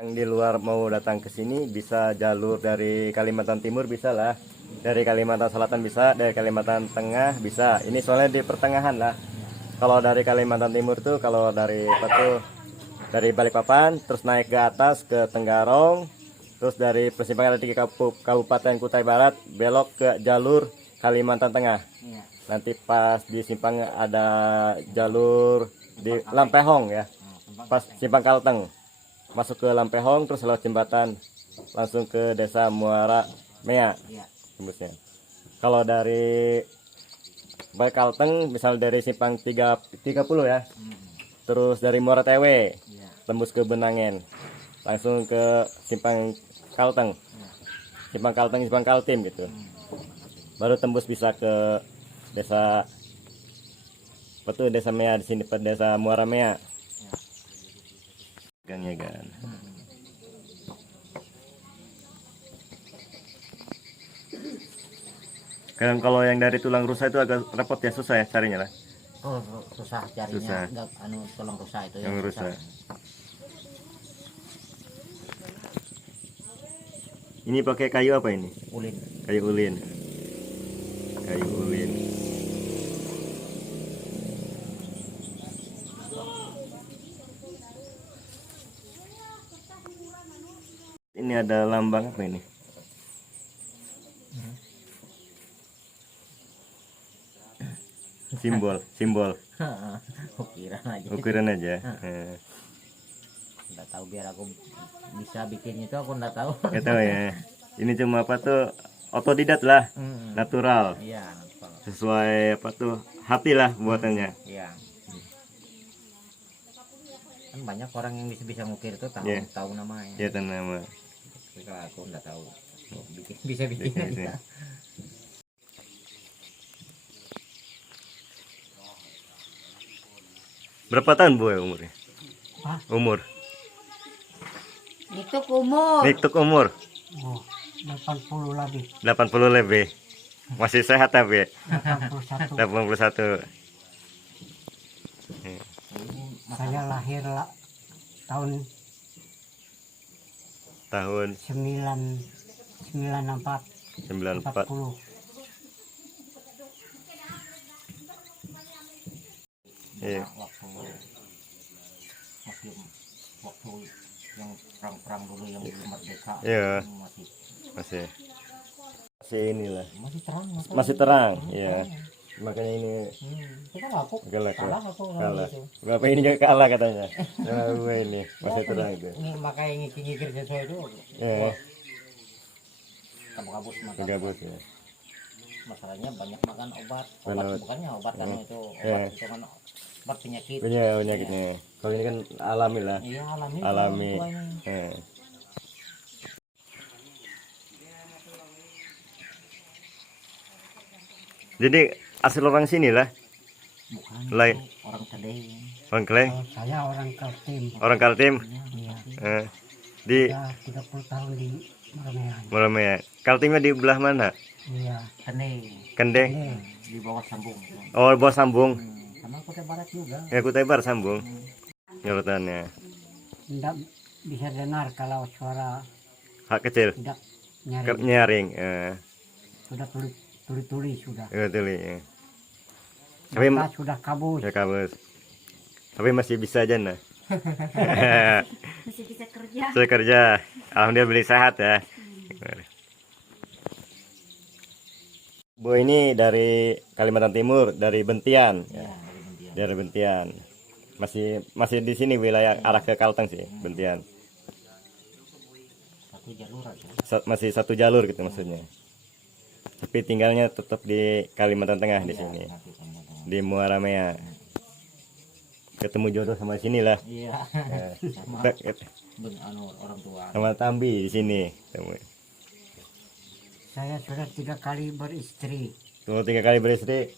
Yang di luar mau datang ke sini bisa jalur dari Kalimantan Timur bisa lah, dari Kalimantan Selatan bisa, dari Kalimantan Tengah bisa. Ini soalnya di pertengahan lah. Kalau dari Kalimantan Timur tuh kalau dari apa tuh dari Balikpapan terus naik ke atas ke Tenggarong, terus dari persimpangan di Kabupaten Kutai Barat belok ke jalur Kalimantan Tengah. Nanti pas di simpang ada jalur di Lampehong ya, pas simpang Kalteng masuk ke Lampehong terus lewat jembatan langsung ke desa Muara Mea tembusnya. Kalau dari Baik Kalteng misal dari simpang 30 ya, terus dari Muara Tewe tembus ke Benangen langsung ke simpang Kalteng, simpang Kaltim gitu, baru tembus bisa ke desa betul desa Mea di sini, desa Muara Mea. Kan ya kan. Kan kalau yang dari tulang rusa itu agak repot ya, susah ya carinya lah. Oh, susah carinya. Susah. Tulang rusa itu Yang yang rusa. susah. Ini pakai kayu apa ini? Ulin. Kayu ulin. Kayu ulin. Ini ada lambang apa ini? Simbol Ukiran aja. ukuran aja. Nggak tahu, biar aku bisa bikin itu aku nggak tahu. Nggak tahu ya. Ini cuma apa tuh, otodidak lah, natural, Iya. sesuai apa tuh hati lah buatannya. Iya. Kan banyak orang yang bisa ngukir itu tahu Iya. tahu namanya. Ya nama. Tapi kalau aku nggak tahu. Bisa bikin Bikin aja. aja. Berapa tahun Bu umurnya? Hah? Umur. Itu kumur. Niktuk umur Oh, 80 lebih. 80 lebih. Masih sehat tapi 81. 81. Saya lahir tahun Tahun 94. 94. 40. Iya. Waktu masih waktu yang perang-perang dulu yang belum merdeka. Iya. Masih Masih inilah. masih terang. Masih terang, iya. Makanya ini Kita aku kalah. aku Kalah. Bapak ini juga kalah katanya. Nah, gue ini masih terang itu. Ini makanya ngikir sesuai itu. Iya. Kabus mata. Gabus ya. Masalahnya banyak makan obat. Obat. Bukannya obat kan itu Iya. obat, itu kan obat penyakit. Punya penyakitnya. Kalau ini kan alami lah. Iya, alami. Alami. orang tuanya. Jadi asal orang sini lah. Bukan. Lain. Orang Kedeng. Orang Kleng, Oh, saya orang Kaltim. orang Kaltim. Iya. Di Sudah 30 tahun di Marmean. Muramea. Kaltimnya di belah mana? Iya. Kedeng. Kendeng. Di bawah Sambung. Oh, bawah Sambung. Sama Kutai Barat juga. Ya, Kutai Barat Sambung. Nyoretannya. Tidak bisa dengar kalau suara Hak kecil. tidak nyari. Nyaring. Sudah tuli-tuli sudah. Betul ya. Tapi Mata sudah kabus. ya kabus. Tapi masih bisa aja nah. Masih bisa kerja. Saya kerja. Alhamdulillah beli sehat ya. Bu ini dari Kalimantan Timur, dari Bentian. Ya. Dari Bentian. Masih di sini wilayah arah ke Kalteng sih, Bentian. Satu jalur aja. Masih satu jalur gitu maksudnya. Tapi tinggalnya tetap di Kalimantan Tengah di sini. Di Muaramea. Ketemu jodoh sama sini lah. Iya. Sama orang tua. Sama Tambi di sini. Saya sudah 3 kali beristri. Tuh 3 kali beristri.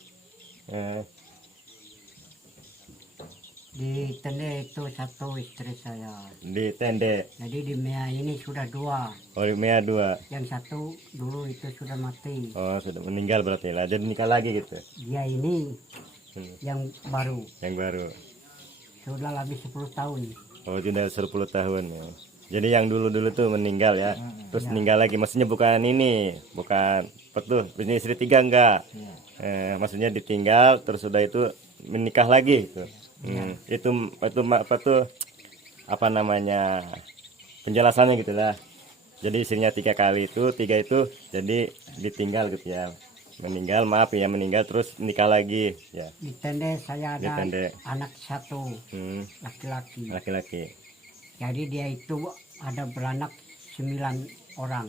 Di Tende itu satu istri saya. Di Tende. Jadi di Mea ini sudah 2. Oh, di Mea 2. Yang satu dulu itu sudah mati. Oh, sudah meninggal berarti lah. Jadi nikah lagi gitu. Dia ini yang baru. Yang baru. Sudah lebih 10 tahun. Oh, sudah 10 tahun ya. Jadi yang dulu-dulu tuh meninggal ya. Terus meninggal lagi. Maksudnya bukan ini, bukan apa tuh, punya istri 3 enggak. Maksudnya ditinggal terus sudah itu menikah lagi gitu. Itu apa tuh, apa namanya, penjelasannya gitulah. Jadi istrinya 3 kali itu, 3 itu jadi ditinggal gitu ya, meninggal, maaf ya, meninggal terus nikah lagi ya. Di Tende saya Di ada Tende. anak satu laki-laki. Laki-laki. Jadi dia itu ada beranak 9 orang.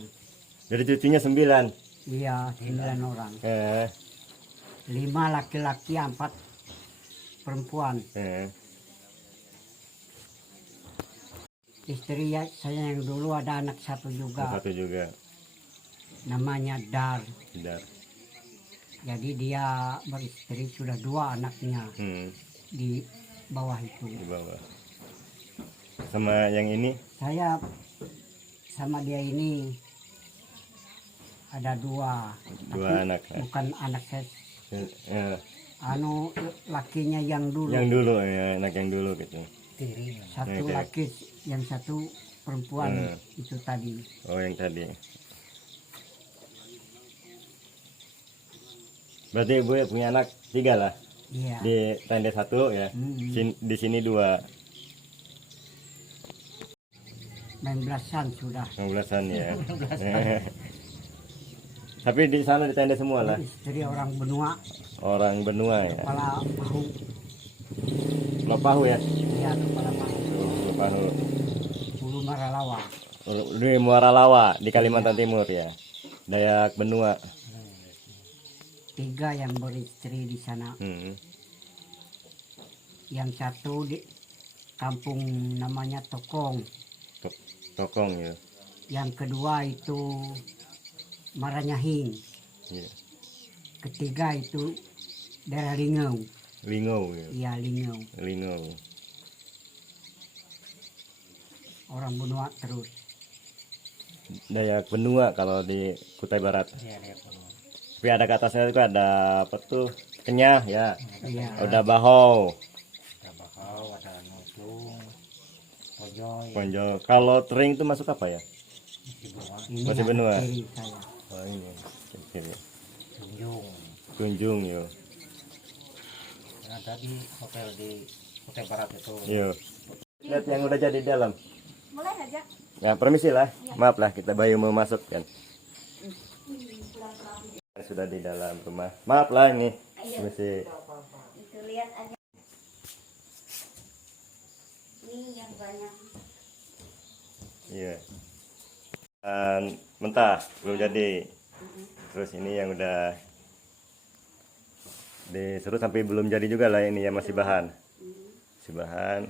Jadi cucunya 9. Iya, 9 orang. 5 laki-laki, 4 perempuan. Istri saya yang dulu ada anak satu juga. Satu juga. Namanya Dar. Dar. Jadi dia beristri sudah 2 anaknya di bawah itu. Di bawah. Sama yang ini? Saya sama dia ini ada 2. 2 anak. Bukan anak saya. Anu Lakinya yang dulu. Yang dulu ya, anak yang dulu gitu. Satu laki, yang satu perempuan itu tadi. Oh, yang tadi. Berarti ibu punya anak 3 lah. Iya. Di tenda 1 ya. Di sini 2. 19-an sudah. 15-an ya. Tapi di sana di tenda semua lah. Istri orang benua, Orang benua ya. kepala pahu. Lopahu ya. Iya, kepala pahu. Lopahu. Hulu Maralawa. Di Muara Lawa di Kalimantan Timur ya. Dayak benua. 3 yang beristri di sana. Yang 1 di kampung namanya Tokong. Tokong ya. Yang kedua itu Maranyahing. Iya. Ketiga itu daerah Lingau. Lingau ya. Iya, Lingau. Lingau. Orang benua terus. Dayak benua kalau di Kutai Barat. Tapi ada ke atasnya itu ada apa tuh? Kenyah ya. Iya. Udah Bahau. Ada bakau, ada nusung, pojoy, Ponjol. Kalau tering itu masuk apa ya? Ini Masih anak benua. tiri saya. Oh ini. Sini. tunjung. Kunjung yo. Yang tadi hotel di Kutai Barat itu. Yo. Lihat yang udah jadi di dalam. Mulai aja. Ya, permisi lah. Maaf lah kita bayu mau masuk kan. Sudah di dalam rumah. Maaf lah ini. Permisi. Itu lihat aja. Ini yang banyak. Iya. Dan mentah belum jadi. Terus ini yang udah disuruh sampai belum jadi juga lah ini ya masih bahan. Masih bahan.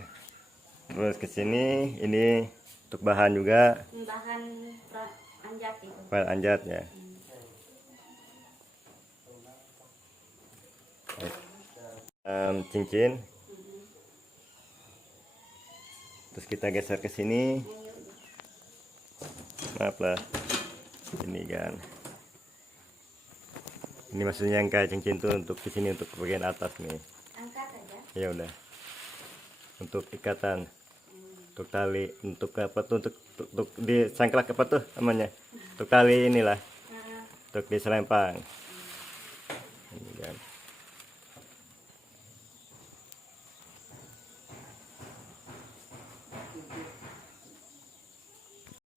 Terus ke sini ini untuk bahan juga. Bahan anjat itu. Bahan anjat ya. Cincin. Terus kita geser ke sini. Maaf lah. Ini kan. Ini maksudnya yang kayak cincin tuh untuk di sini untuk bagian atas nih. Angkat aja. Ya udah. Untuk ikatan. Untuk tali, untuk apa tuh untuk di sangklak apa tuh namanya? Untuk tali inilah. Untuk di selempang. Ini kan.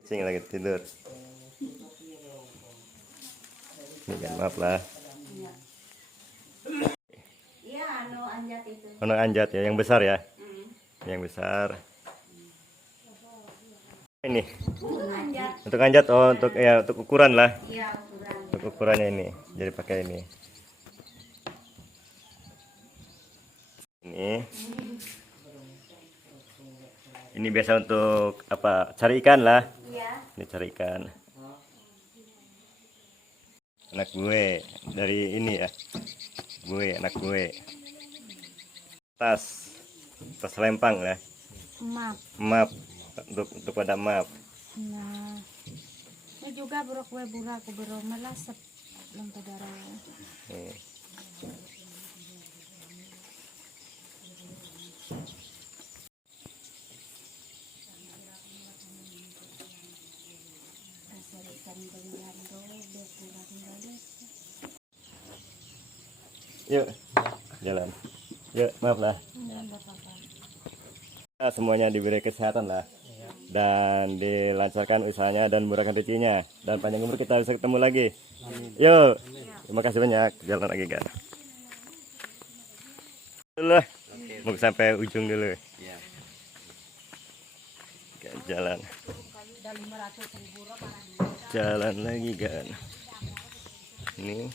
Cing lagi tidur. Ini kan maaf lah. Iya, anu anjat itu. Ono anjat ya, yang besar ya. Yang besar. Ini. Anjat. Untuk anjat oh untuk ya untuk ukuran lah. Iya, ukuran. Untuk ukurannya ini. Jadi pakai ini. Ini biasa untuk apa? Cari ikan lah. Iya. Ini cari ikan. Anak gue dari ini ya. Gue anak gue. Tas lempang lah. Map. Map untuk pada map. Nah. Ini juga buruk kue burak bero melasap lang padara. Hmm. Yuk, jalan. Yuk, maaf lah. Semuanya diberi kesehatan lah. Dan dilancarkan usahanya dan murahkan rezekinya. Dan panjang umur kita bisa ketemu lagi. Yuk, terima kasih banyak. Jalan lagi kan. Dulu, mau sampai ujung dulu. Jalan. Jalan lagi kan. Ini.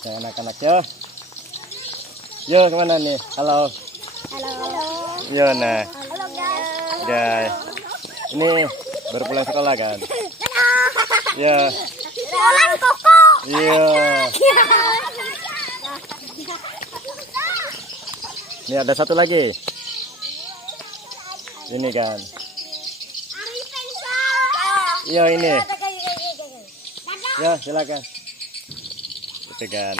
Yang anak-anak yo. Yo kemana nih? Halo. Halo. Yo nah. Halo guys. Guys. Ini baru pulang sekolah kan? Yo. Sekolah koko. Iya. Ini ada satu lagi. Ini kan. Iya ini. Ya silakan. Itu kan.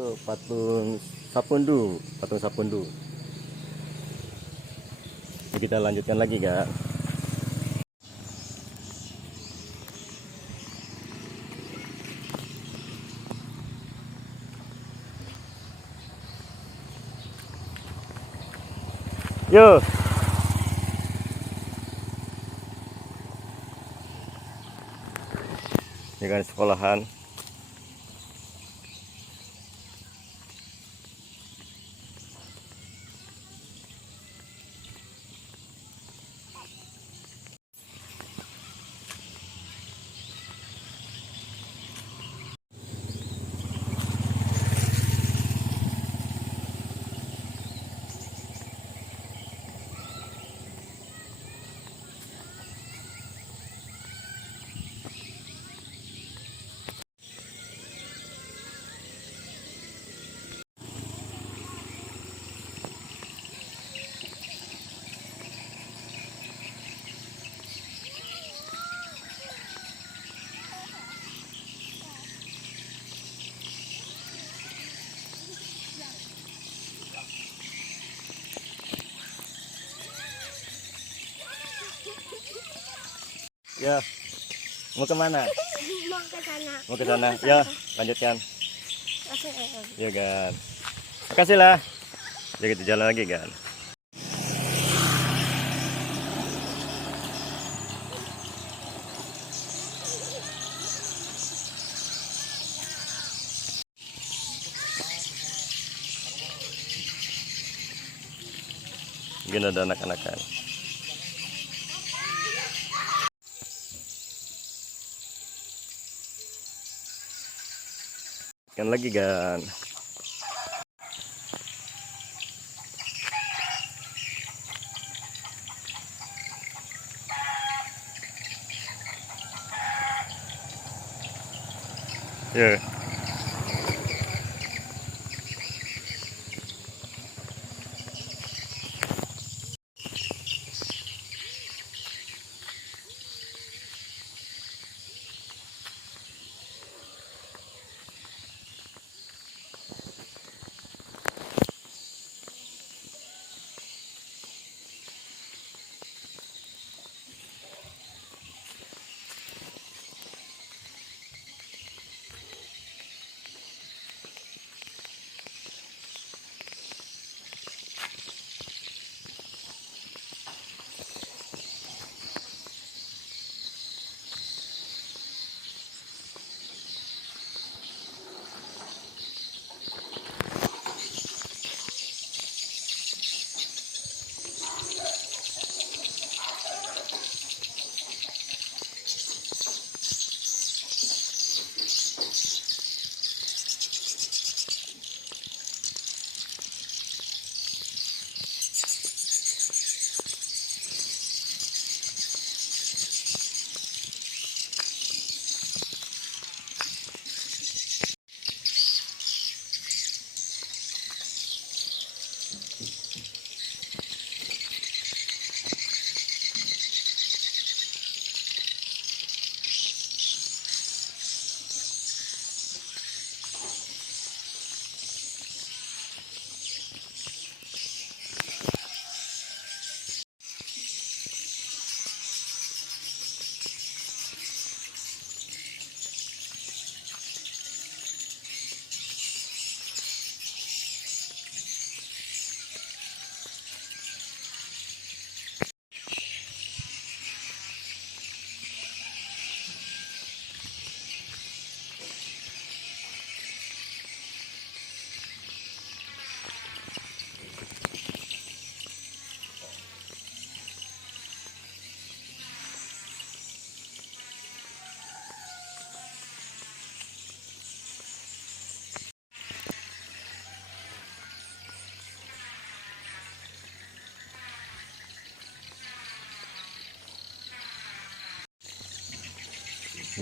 Tuh patung Sapundu. Jadi kita lanjutkan lagi kan. Yo. Ini kan sekolahan. Ya, mau kemana? Mau ke sana. Mau ke sana. Ya, lanjutkan. Ya kan. Makasih lah. Ya kita jalan lagi kan. Mungkin ada anak-anak kan. Kan lagi kan. Ya.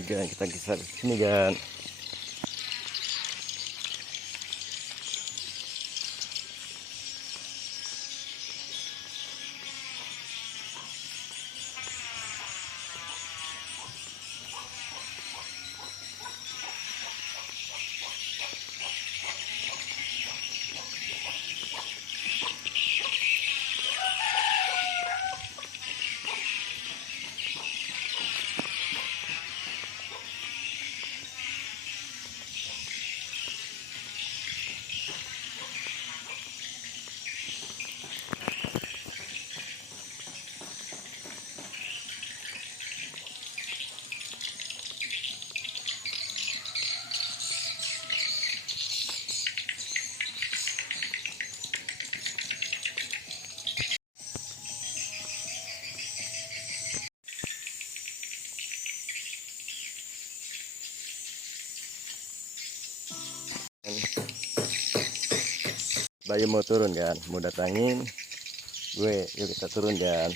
Gan, kita geser sini Gan. Bayu mau turun kan, mau datangin gue, yuk kita turun kan.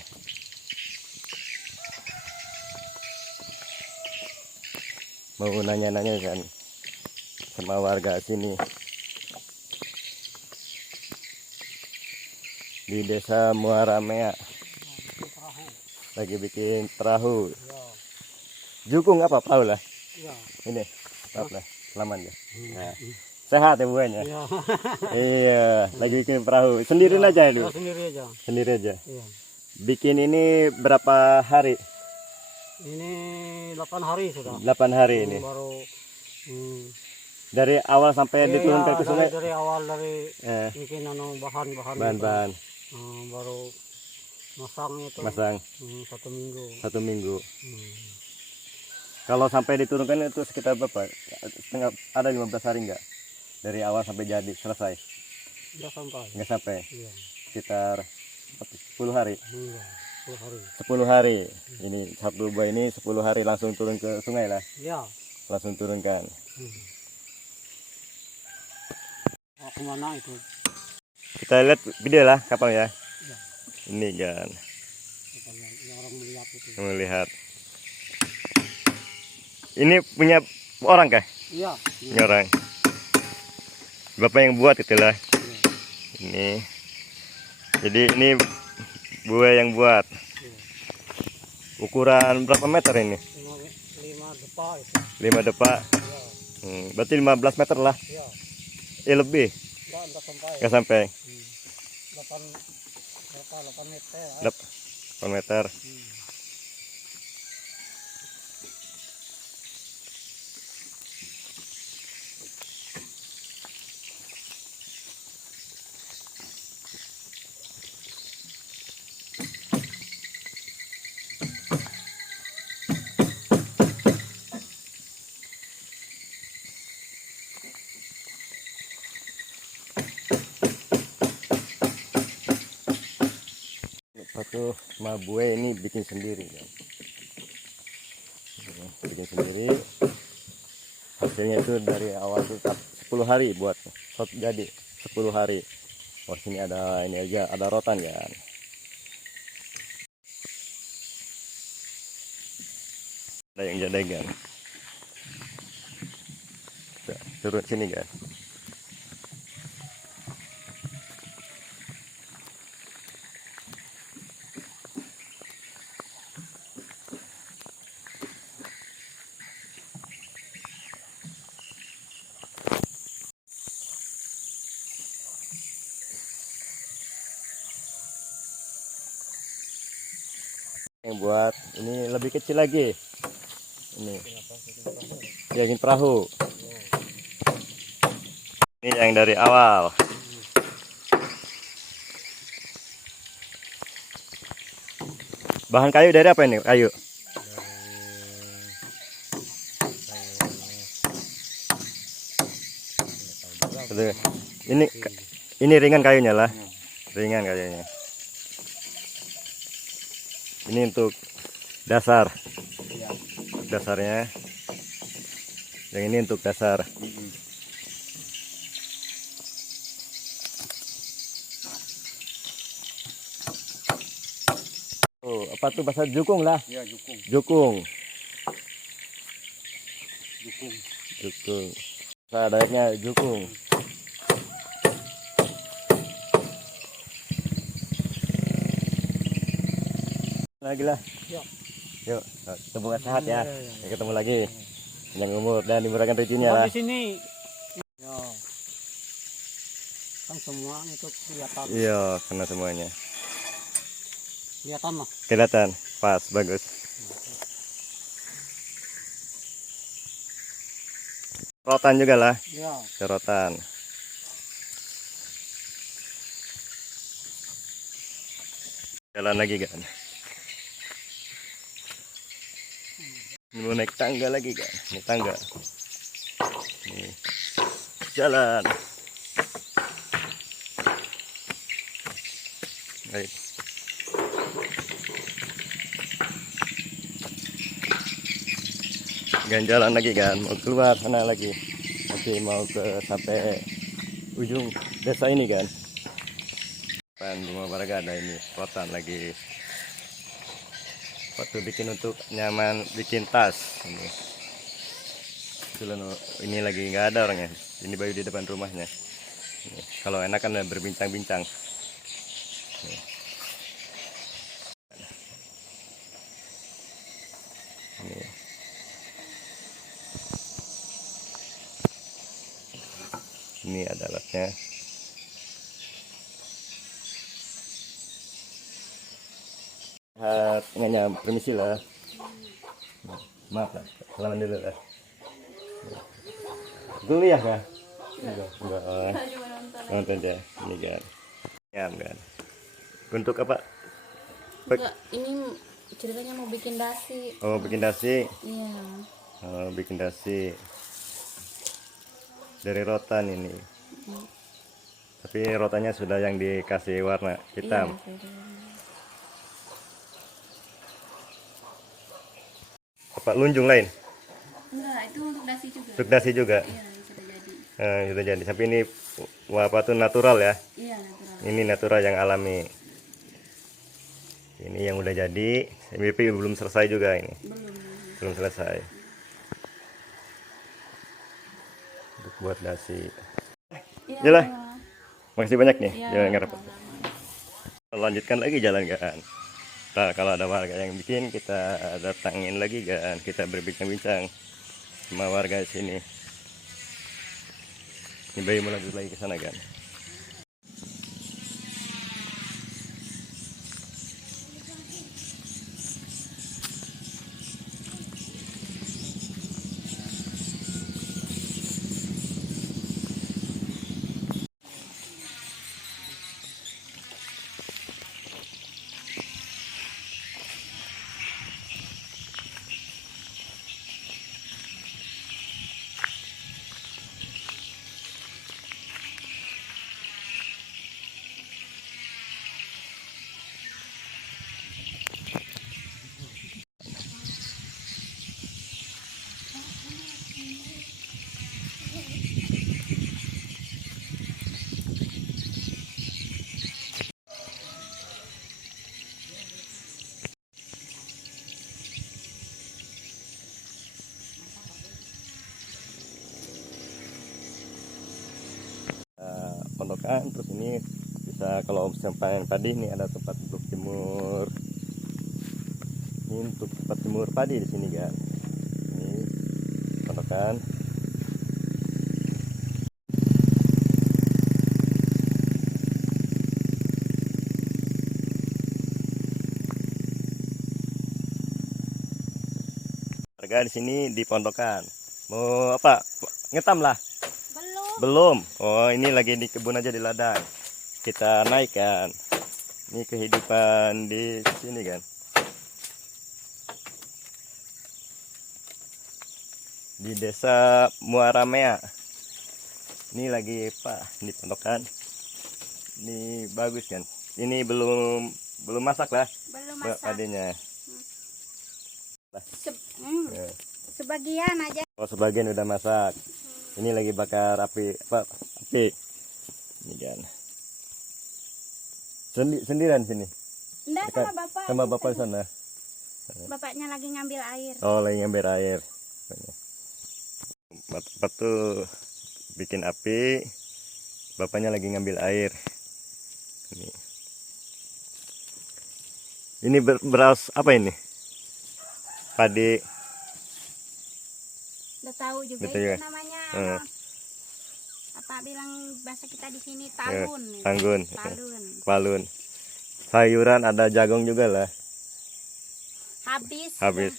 Mau nanya-nanya kan sama warga sini di desa Muara Mea, lagi bikin perahu. Jukung apa perahu lah? Ini apa lah, laman ya. Nah, sehat ya buahnya. Iya, lagi bikin perahu. Sendirian aja itu. Sendiri aja. Sendiri aja. Iya. Bikin ini berapa hari? Ini 8 hari sudah. 8 hari ini. Baru Dari awal sampai diturunkan ke sungai. dari awal dari Eh, bikin bahan-bahan bahan-bahan baru masang itu masang 1 minggu. 1 minggu. Kalau sampai diturunkan itu sekitar berapa? Setengah, ada 15 hari enggak? Dari awal sampai jadi selesai? Udah sampai. Enggak sampai. Iya. Sekitar 10 hari. Iya. 10 hari. 10 hari. Ini satu buah ini 10 hari langsung turun ke sungai lah. Ya. Langsung turunkan. Kemana itu? Kita lihat video lah kapal ya. Ya. Ini kan Yang orang melihat itu. melihat. Ini punya orang kah? Iya. Ini orang. Bapak yang buat itulah. Ini. Jadi ini buah yang buat. Ukuran berapa meter ini? 5 depa itu. 5 depa. Berarti 15 meter lah. Iya. Lebih. Enggak sampai. Nggak sampai. 8 meter. 8 meter. Satu mabue ini bikin sendiri kan. Bikin sendiri. Hasilnya itu dari awal itu 10 hari buat jadi 10 hari. Oh sini ada ini aja, ada rotan kan. Ada yang jadegan. Turun sini kan. Yang buat ini lebih kecil lagi. Ini bikin perahu. Ini yang dari awal. Bahan kayu dari apa ini? Kayu. Ini ringan kayunya lah. Ringan kayunya. Ini untuk dasar. Dasarnya. Yang ini untuk dasar. Oh, apa tuh bahasa jukung lah? Iya, jukung. Jukung. Jukung. Nah, dayaknya jukung. Lagi lah. Yuk, semoga sehat ya. Ketemu lagi. Panjang umur dan dimurahkan rezekinya lah. Di sini. Ya. Kan semua itu kelihatan. Iya, kena semuanya. Kelihatan lah. Kelihatan, pas, bagus. Rotan juga lah, Ya. serotan. Jalan lagi kan. Mau naik tangga lagi kan, naik tangga. Nih. Jalan. Baik. Gan jalan lagi kan, mau keluar sana lagi. Nanti mau ke sampai ujung desa ini kan. Depan rumah warga ada ini, rotan lagi. Waktu bikin untuk nyaman, bikin tas. Ini lagi nggak ada orangnya. Ini bayu di depan rumahnya. Ini. Kalau enak kan berbincang-bincang. Ini. Ini ada alatnya. Tengahnya permisi lah. Maaf lah, salaman dulu lah. Dulu ya kah? Enggak. Nonton aja. Ini kan. Ya kan. Untuk apa? Enggak, ini ceritanya mau bikin dasi. Oh, bikin dasi. Iya. Oh, bikin dasi. Dari rotan ini. Tapi rotannya sudah yang dikasih warna hitam. Iya, Apa lunjung lain? enggak, itu untuk dasi juga. Untuk dasi juga. Iya, sudah jadi. Sudah jadi. Tapi ini apa tuh natural ya? Iya, natural. Ini natural yang alami. Ini yang udah jadi. MVP belum selesai juga ini. Belum selesai. Untuk buat dasi. Iya. Yalah. Makasih banyak nih. Iya, Jangan ngarep. sama-sama. Lanjutkan lagi jalan kan. Nah, kalau ada warga yang bikin, kita datangin lagi kan. Kita berbincang-bincang sama warga di sini. Ini bayi mau lanjut lagi ke sana kan. Pondokan, terus ini bisa kalau bisa panen padi, ini ada tempat untuk jemur. Ini untuk tempat jemur padi di sini kan. Ini pondokan. Warga di sini di pondokan. Mau apa? Ngetam lah. Belum. Oh, ini lagi di kebun aja di ladang. Kita naik kan. Ini kehidupan di sini kan. Di desa Muaramea. Ini lagi apa? Ini pondokan. Ini bagus kan. Ini belum masak lah. Belum masak. Padinya. Ya. Sebagian aja. Oh, sebagian udah masak. Ini lagi bakar api, api. Ini kan. Sendirian sini. Enggak, sama bapak. Sama bapak di sana. Bapaknya lagi ngambil air. Oh, lagi ngambil air. Bapak tuh bikin api, bapaknya lagi ngambil air. Ini beras apa ini? Padi. Udah tahu juga Betul itu ya? namanya. Heeh. Apa bilang bahasa kita di sini talun. ya. Tanggun. Talun. Palun. Sayuran ada jagung juga lah. Habis. Habis.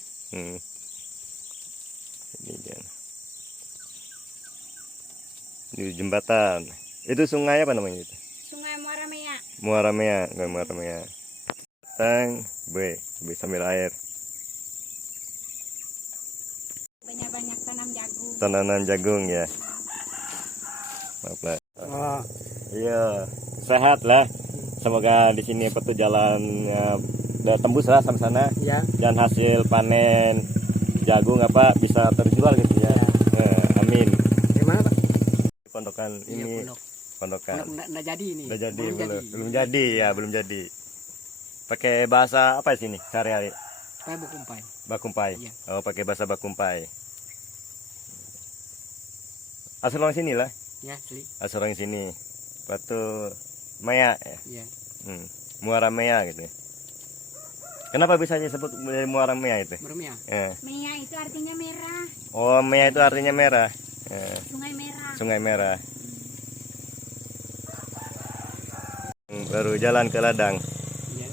Ini dia. Di jembatan. Itu sungai apa namanya itu? Sungai Muara Mea. Muara Mea, nggak Muara Mea. Tang, bisa sambil air. Banyak-banyak tanam jagung. Tanaman jagung ya. Maaf lah. Oh, Iya, sehat lah. Semoga di sini petu jalan udah tembus lah sampai sana. ya. Dan hasil panen jagung apa bisa terjual gitu ya. Amin. Di mana, Pak? Pondokan Iya, ini pondok. pondokan. Nggak jadi ini. Udah jadi Belum belum? Belum jadi ya, belum jadi. Pakai bahasa apa sini sehari-hari? Saya bukumpai. Bakumpai. Iya. Oh, pakai bahasa Bakumpai. Asal orang sini lah. Ya, asli. Asal orang sini. Batu Maya ya. Iya. Muara Mea gitu. Kenapa bisa disebut Muara Mea itu? Meremia. Mea itu artinya merah. Oh, Mea itu artinya merah. Sungai merah. Sungai merah. Baru jalan ke ladang. Iya,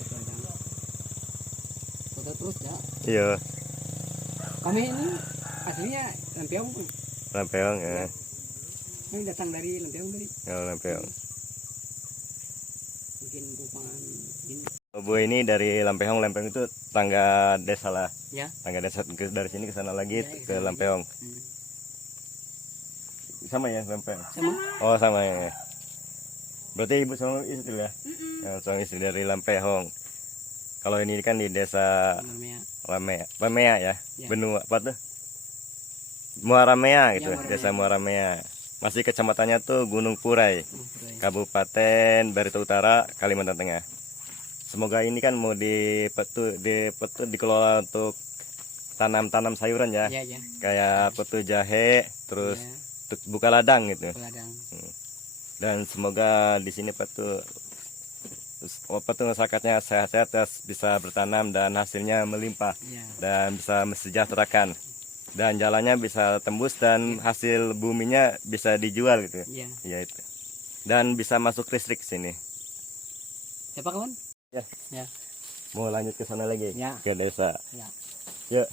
foto terus ya. Iya, Kami ini aslinya Lampiong. Lampiong ya. Kami datang dari Lampiong tadi. Oh, Lampiong. Bikin rupangan ini. Bu ini dari Lampiong, Lampiong itu tangga desa lah. Ya. Tangga desa dari sini ke sana lagi Ya, ke ke sana Lampiong. Sama ya Lampiong? Sama. Oh, sama ya. Berarti ibu sama istri ya? Mm-mm. Ya, suami istri dari Lampiong. Kalau ini kan di desa Meremia. Lamea ya. Ya. Benua apa tuh? Muara Mea gitu, Ya, Muara desa Mea. Muara Mea. Masih kecamatannya tuh Gunung Purai, Kabupaten Barito Utara, Kalimantan Tengah. Semoga ini kan mau dikelola untuk tanam sayuran ya. Iya, ya. Kayak petu jahe, terus Ya, untuk buka ladang gitu. ladang. Dan semoga di sini petu masyarakatnya sehat-sehat, terus bisa bertanam dan hasilnya melimpah Iya. dan bisa mesejahterakan. Dan jalannya bisa tembus dan hasil buminya bisa dijual gitu. Iya. Ya itu. Dan bisa masuk listrik sini. Siapa kawan? Ya. Ya. Mau lanjut ke sana lagi Ya. ke desa. Ya. Yuk.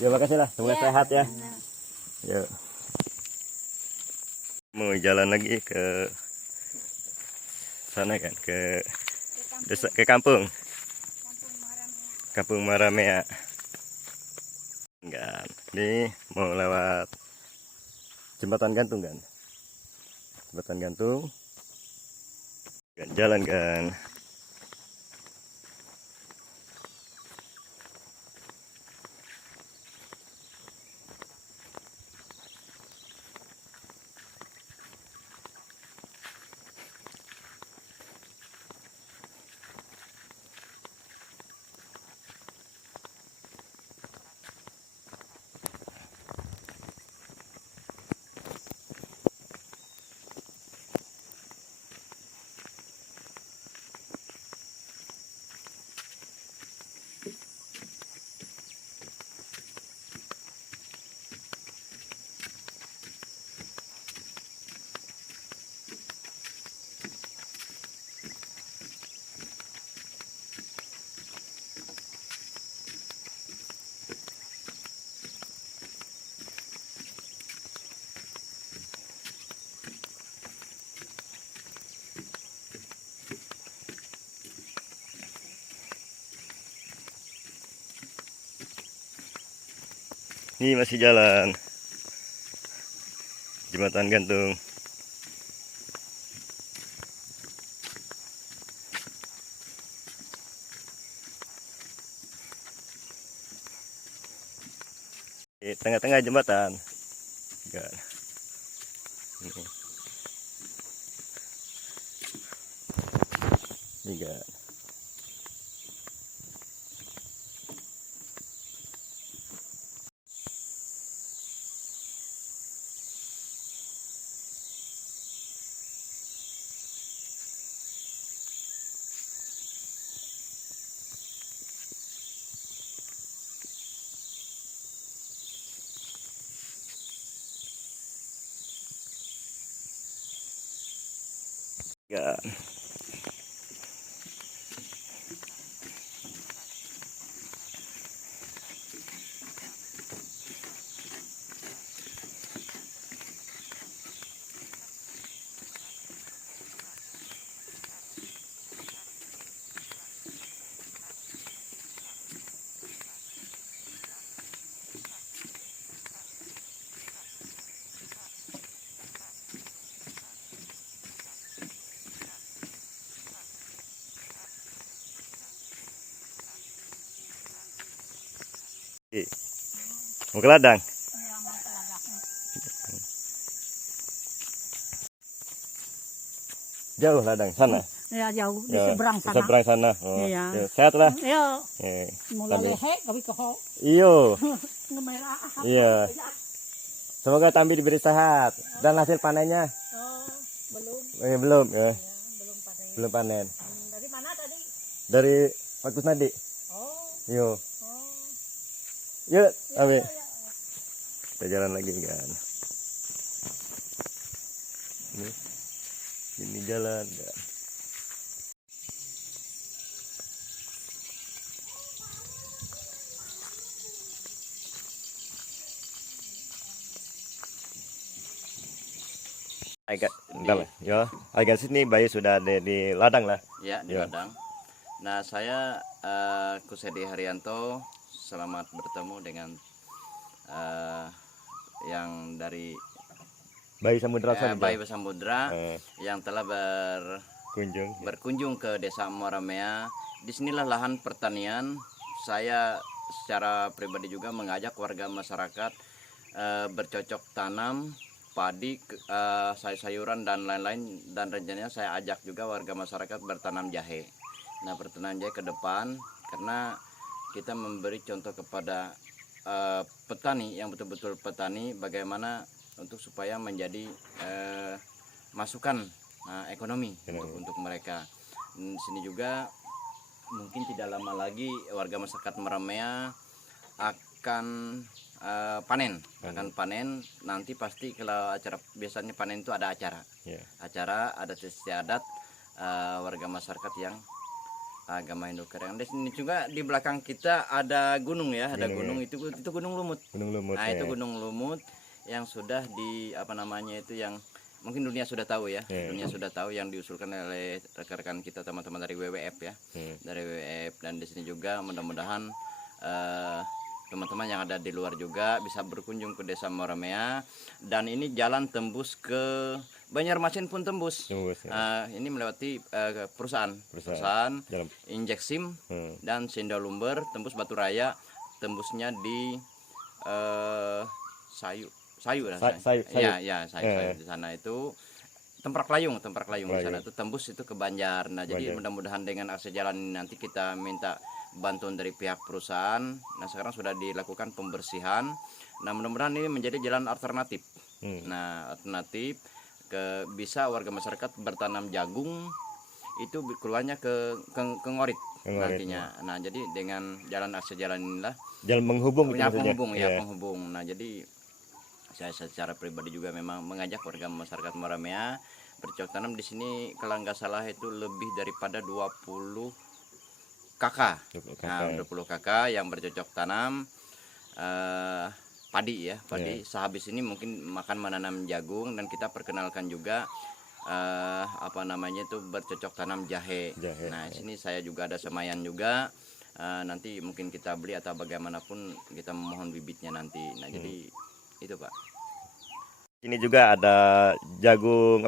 Ya makasih lah. Semoga Ya. sehat ya. Benar. Yuk. Mau jalan lagi ke sana kan ke desa, ke kampung. Kampung Muara Mea. Kan. Ini mau lewat jembatan gantung kan. Jembatan gantung. Jalan kan. Ini masih jalan jembatan gantung. Di tengah-tengah jembatan. Enggak. Ini. Enggak. Ya. Mau ke ladang? Jauh ladang sana. Ya jauh di Ya, seberang di sana. seberang sana. Oh, Iya. ya, sehat lah. Ya, Eh, mula Tambi. lehe tapi kok Iyo, ngemerah. iya. Semoga Tambi diberi sehat dan hasil panennya Oh, belum. belum ya, Belum panen. belum panen. Dari mana tadi? Dari Pak Kusnadi. Oh, Yo, oh. yuk Tambi. Kita jalan lagi kan. Ini jalan. Kan. Agak, enggak lah, ya. Agak sini Bayu sudah ada di ladang lah. Ya, di Ya. ladang. Nah, saya Kusedi Haryanto, selamat bertemu dengan yang dari Bayu Samudra Bayi Samudra Eh, yang telah kunjung. berkunjung ke Desa Moramea. Disinilah lahan pertanian. Saya secara pribadi juga mengajak warga masyarakat bercocok tanam padi, sayur-sayuran dan lain-lain, dan rencananya saya ajak juga warga masyarakat bertanam jahe. Nah, pertanian jahe ke depan karena kita memberi contoh kepada petani yang betul-betul petani bagaimana untuk supaya menjadi masukan ekonomi untuk mereka. Di sini juga mungkin tidak lama lagi warga masyarakat Moramea akan panen nanti pasti. Kalau acara biasanya panen itu ada acara acara adat istiadat warga masyarakat yang agama Hindu Kereng. Di sini juga di belakang kita ada gunung ya, ada gunung itu Gunung Lumut. Nah, itu Gunung Lumut yang sudah di yang mungkin dunia sudah tahu ya. Dunia sudah tahu yang diusulkan oleh rekan-rekan kita, teman-teman dari WWF ya. Dari WWF, dan di sini juga mudah-mudahan teman-teman yang ada di luar juga bisa berkunjung ke Desa Moramea. Dan ini jalan tembus ke Banjarmasin pun tembus. Ini melewati perusahaan Injeksim dan Sindalumber, tembus Batu Raya, tembusnya di Sayu di sana itu Temprak Layung di sana itu tembus itu ke Banjar. Nah, jadi mudah-mudahan dengan akses jalan ini nanti kita minta bantuan dari pihak perusahaan. Nah, sekarang sudah dilakukan pembersihan. Nah, mudah-mudahan ini menjadi jalan alternatif. Nah, alternatif bisa warga masyarakat bertanam jagung itu keluarnya ke Ngorit nantinya. Nah, jadi dengan jalan akses jalan inilah jalan menghubung penghubung. Nah, jadi saya secara pribadi juga memang mengajak warga masyarakat Moramea bercocok tanam di sini. Kalau nggak salah itu lebih daripada 20 kakak. Nah, 20 kakak yang bercocok tanam padi ya, sehabis ini mungkin menanam jagung, dan kita perkenalkan juga itu bercocok tanam jahe. Nah, sini saya juga ada semayan juga. Nanti mungkin kita beli atau bagaimanapun kita memohon bibitnya nanti. Nah, jadi itu Pak. Ini juga ada jagung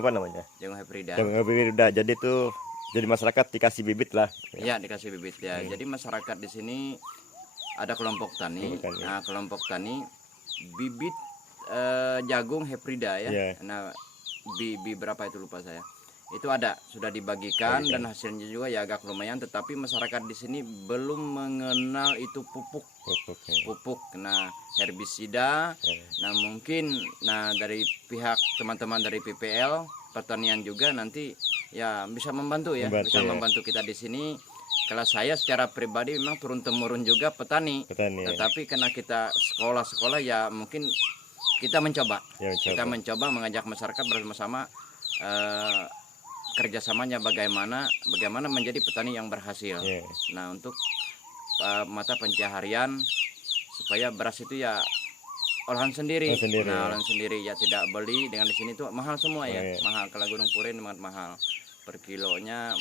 Jagung hybrida. Jagung hybrida. Jadi itu jadi masyarakat dikasih bibit lah. Iya, dikasih bibit ya. Jadi masyarakat di sini ada kelompok tani. Nah, kelompok tani bibit jagung hybrida ya. Nah, berapa itu lupa saya. Itu sudah dibagikan dan hasilnya juga ya agak lumayan, tetapi masyarakat di sini belum mengenal itu pupuk. Nah, herbisida. Nah, mungkin dari pihak teman-teman dari PPL pertanian juga nanti ya bisa membantu ya, membantu kita di sini. Kalau saya secara pribadi memang turun temurun juga petani. Tetapi karena kita sekolah ya mungkin kita mencoba. Kita mencoba mengajak masyarakat bersama-sama kerjasamanya bagaimana menjadi petani yang berhasil. Iya. Nah, untuk mata pencaharian supaya beras itu ya olahan sendiri. Olahan sendiri, Nah, ya. olahan sendiri ya, tidak beli dengan di sini tuh mahal semua ya. Iya. Mahal, kalau Gunung Puri sangat mahal. Per kilonya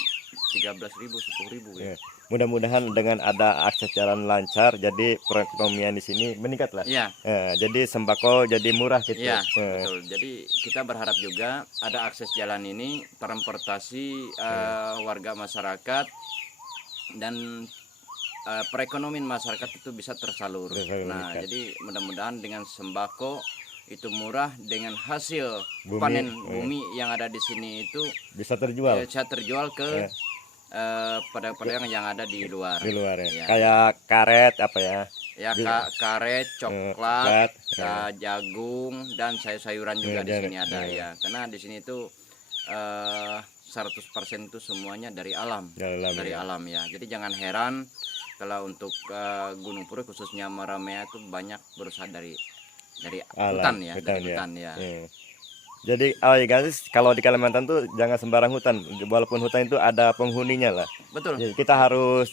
13.000, 10.000 ya. Iya. Mudah-mudahan dengan ada akses jalan lancar, jadi perekonomian di sini meningkat lah. Iya. Jadi sembako jadi murah gitu. Iya, betul. Jadi kita berharap juga ada akses jalan ini, transportasi warga masyarakat dan perekonomian masyarakat itu bisa tersalur. Nah, meningkat. jadi mudah-mudahan dengan sembako itu murah, dengan hasil Bumi, panen bumi yang ada di sini itu Bisa terjual bisa terjual ke pedagang yang ada di luar. di luar ya. Iya. Kayak karet apa ya? Ya, karet, coklat, coklat, jagung dan sayur-sayuran juga di Iya, sini ada iya. ya. Karena di sini itu 100% itu semuanya dari alam. Dari ya. alam ya. Jadi jangan heran kalau untuk Gunung Puri khususnya Meramea itu banyak berusaha dari Alam, hutan ya, hutan dari ya. hutan ya. Iya. Jadi ya guys, kalau di Kalimantan tuh jangan sembarang hutan. Walaupun hutan itu ada penghuninya lah. Betul. Jadi kita harus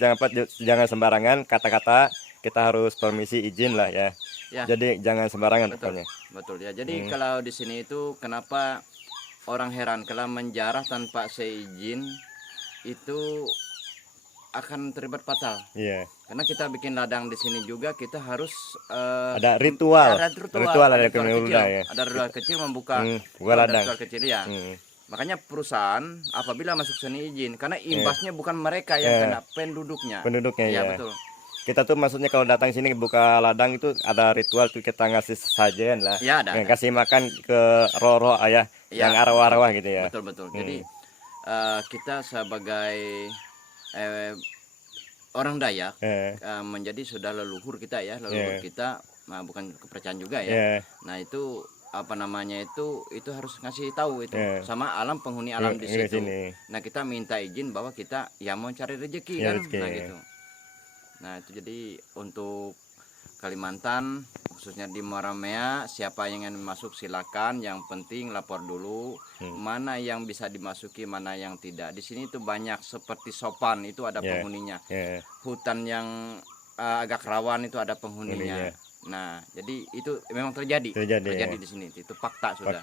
jangan sembarangan kata-kata. Kita harus permisi izin lah ya. Ya. Jadi jangan sembarangan Betul. pokoknya. Betul ya. Jadi kalau di sini itu kenapa orang heran kalau menjarah tanpa seizin itu akan terlibat fatal. Iya. Karena kita bikin ladang di sini juga kita harus Ada ritual. ada Ritual ada ritual kecil kecil. ya. Ada ritual kecil membuka Buka ladang. ritual kecil ya. Makanya perusahaan apabila masuk seni izin, karena Iya. imbasnya bukan mereka yang kena, penduduknya. Penduduknya Iya, ya. betul. Kita tuh maksudnya kalau datang sini buka ladang itu ada ritual tuh kita ngasih sajian lah. Ya, ada. Kasih makan ke roh-roh ayah Ya, yang arwah-arwah gitu ya. Betul. Jadi kita sebagai orang Dayak menjadi sudah leluhur kita ya, leluhur kita, nah bukan kepercayaan juga ya. Nah, itu apa namanya itu harus ngasih tahu itu sama alam, penghuni alam di situ. Nah, kita minta izin bahwa kita ya mau cari rezeki kan, nah gitu. Nah, itu jadi untuk Kalimantan khususnya di Meramea, siapa yang ingin masuk silakan, yang penting lapor dulu mana yang bisa dimasuki, mana yang tidak. Di sini tuh banyak seperti Sopan itu ada penghuninya. Hutan yang agak rawan itu ada penghuninya. Nah, jadi itu memang terjadi di sini. Itu fakta sudah.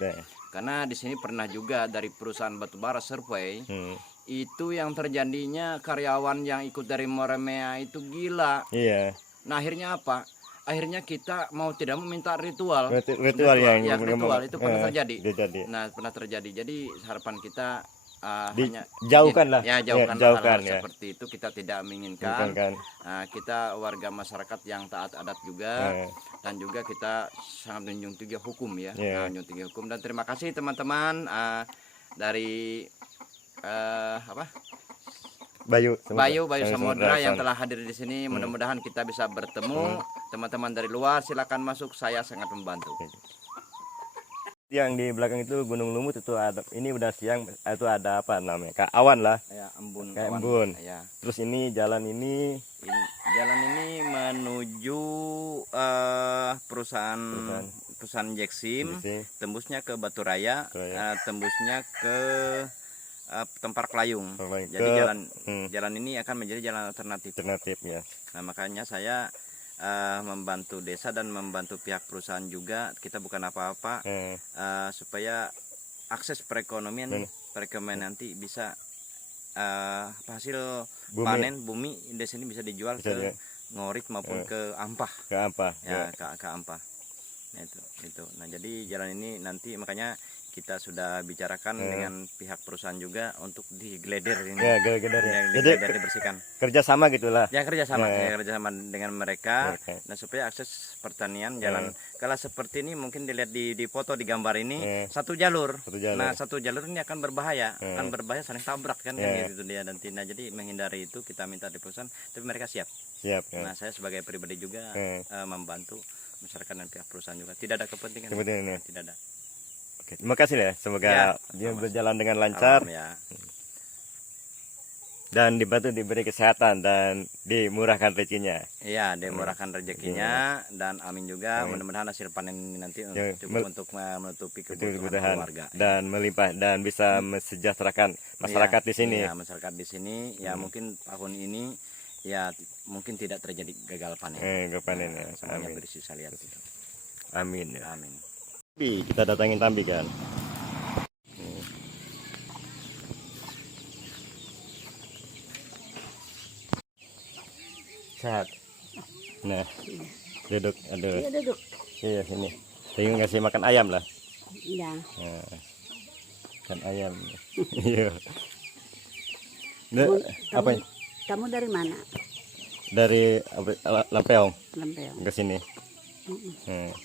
Karena di sini pernah juga dari perusahaan batubara survei itu yang terjadinya karyawan yang ikut dari Meramea itu gila. Iya. Nah, akhirnya apa? Akhirnya kita mau tidak mau minta ritual. Ritual Ritual itu pernah terjadi. Nah, pernah terjadi. Jadi harapan kita hanya jauhkan lah. Ya, jauhkan hal seperti itu kita tidak menginginkan. Kita warga masyarakat yang taat adat juga dan juga kita sangat menjunjung tinggi hukum ya. Menjunjung tinggi hukum, dan terima kasih teman-teman dari Bayu Samudra yang telah hadir di sini. Mudah-mudahan kita bisa bertemu. Teman-teman dari luar silakan masuk, saya sangat membantu. Yang di belakang itu Gunung Lumut itu ada, ini udah siang itu ada apa namanya? Kayak awan lah. Ya, embun. Kayak embun. Ya. Terus ini jalan ini menuju perusahaan Jeksim, tembusnya ke Batu Raya, tembusnya ke Tempar Kelayung. Jadi jalan ini akan menjadi jalan alternatif ya. Nah, makanya saya membantu desa dan membantu pihak perusahaan juga. Kita bukan apa-apa supaya akses perekonomian nanti bisa hasil panen bumi di sini bisa dijual ke Ngorit maupun ke Ampah. Ke Ampah. Nah, itu. Nah, jadi jalan ini nanti makanya kita sudah bicarakan dengan pihak perusahaan juga untuk digleder ini. Jadi dibersihkan. Kerjasama gitulah. Ya, kerjasama dengan mereka. Nah, supaya akses pertanian jalan. Kalau seperti ini mungkin dilihat di foto, di gambar ini satu jalur. Nah, satu jalur ini akan berbahaya, saling tabrak kan gitu dia nanti. Nah, jadi menghindari itu kita minta di perusahaan, tapi mereka siap. Nah, saya sebagai pribadi juga membantu masyarakat dan pihak perusahaan juga. Tidak ada kepentingan. Tidak ada. Oke, terima kasih ya. Semoga dia berjalan dengan lancar. Ya. dan dibantu diberi kesehatan dan dimurahkan rezekinya. Iya, dimurahkan rezekinya dan amin juga mudah-mudahan hasil panen ini nanti cukup untuk menutupi kebutuhan keluarga dan melimpah dan bisa mesejahterakan masyarakat di sini. Iya, masyarakat di sini ya mungkin tahun ini ya mungkin tidak terjadi gagal panen. Gagal panen ya. Semuanya Amin. bersih saya lihat itu. Amin ya. Amin. Tambi, kita datangin Tambi kan. Sehat. Nah, duduk, aduh. Iya duduk. Iya sini. Tinggal ngasih makan ayam lah. Iya. Nah, makan ayam. Iya. Nah, apa ini? Kamu dari mana? Dari Lampeong Lampeong. ke sini.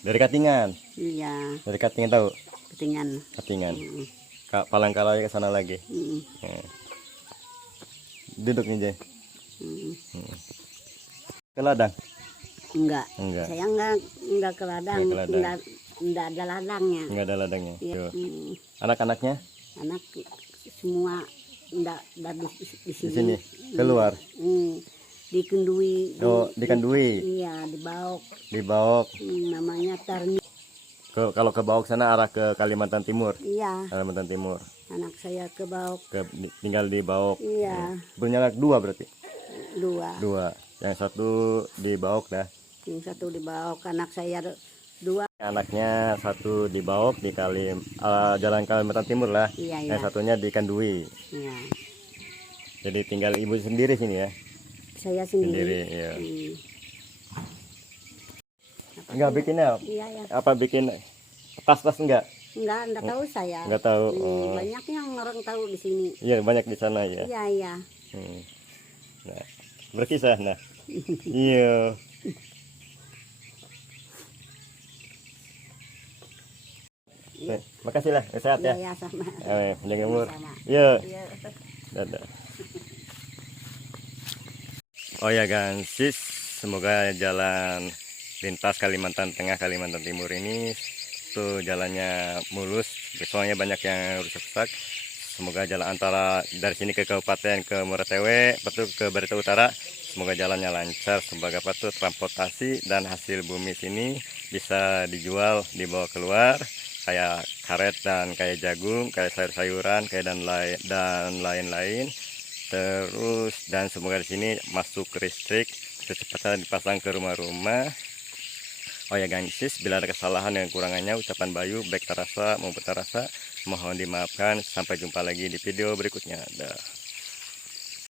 Dari Katingan. Iya. Dari Katingan tahu? Ketingan. Katingan. Palangkaraya ke sana lagi. Duduk nih, Jay. Ke ladang? Enggak. Enggak. Saya enggak ke ladang. Enggak ke ladang. Enggak ada ladangnya. Enggak ada ladangnya. Iya. Yo. Anak-anaknya Anak semua enggak di di sini. sini. Keluar. Di Kendui. Oh, di Kandui. Iya, di Baok. Di Baok. Namanya Tarni. Kalau ke Baok sana arah ke Kalimantan Timur. Iya, Kalimantan Timur. anak saya ke Baok. Tinggal di Baok. Iya, Punya anak dua berarti? 2. Dua. Yang satu di Baok dah. Yang satu di Baok, anak saya 2. Anaknya satu di Baok di Jalan Kalimantan Timur lah. Iya, iya. Yang satunya di Kandui. Iya. Jadi tinggal ibu sendiri sini ya. Saya sendiri. Iya. Apa Enggak sih? bikinnya Iya, ya. apa bikin tas-tas enggak? Enggak tahu saya. Enggak tahu. Banyak yang orang tahu di sini. Iya, banyak di sana ya. Iya, iya. Nah, berkisah nah. Iya. Makasih lah, sehat ya. Iya, sama. Panjang umur. Sama. Iya. Iya. Dadah. Oh ya Gansis, semoga jalan lintas Kalimantan Tengah Kalimantan Timur ini tuh jalannya mulus, soalnya banyak yang rusak-rusak. Semoga jalan antara dari sini ke kabupaten ke Moratewe, betul ke Barito Utara, semoga jalannya lancar, semoga tuh transportasi dan hasil bumi sini bisa dijual, dibawa keluar kayak karet dan kayak jagung, kayak sayur-sayuran, kayak dan lain-lain. Terus dan semoga di sini masuk listrik secepatnya dipasang ke rumah-rumah. Oh ya Gansis, bila ada kesalahan dan kekurangannya ucapan Bayu baik terasa maupun terasa mohon dimaafkan. Sampai jumpa lagi di video berikutnya. Dah.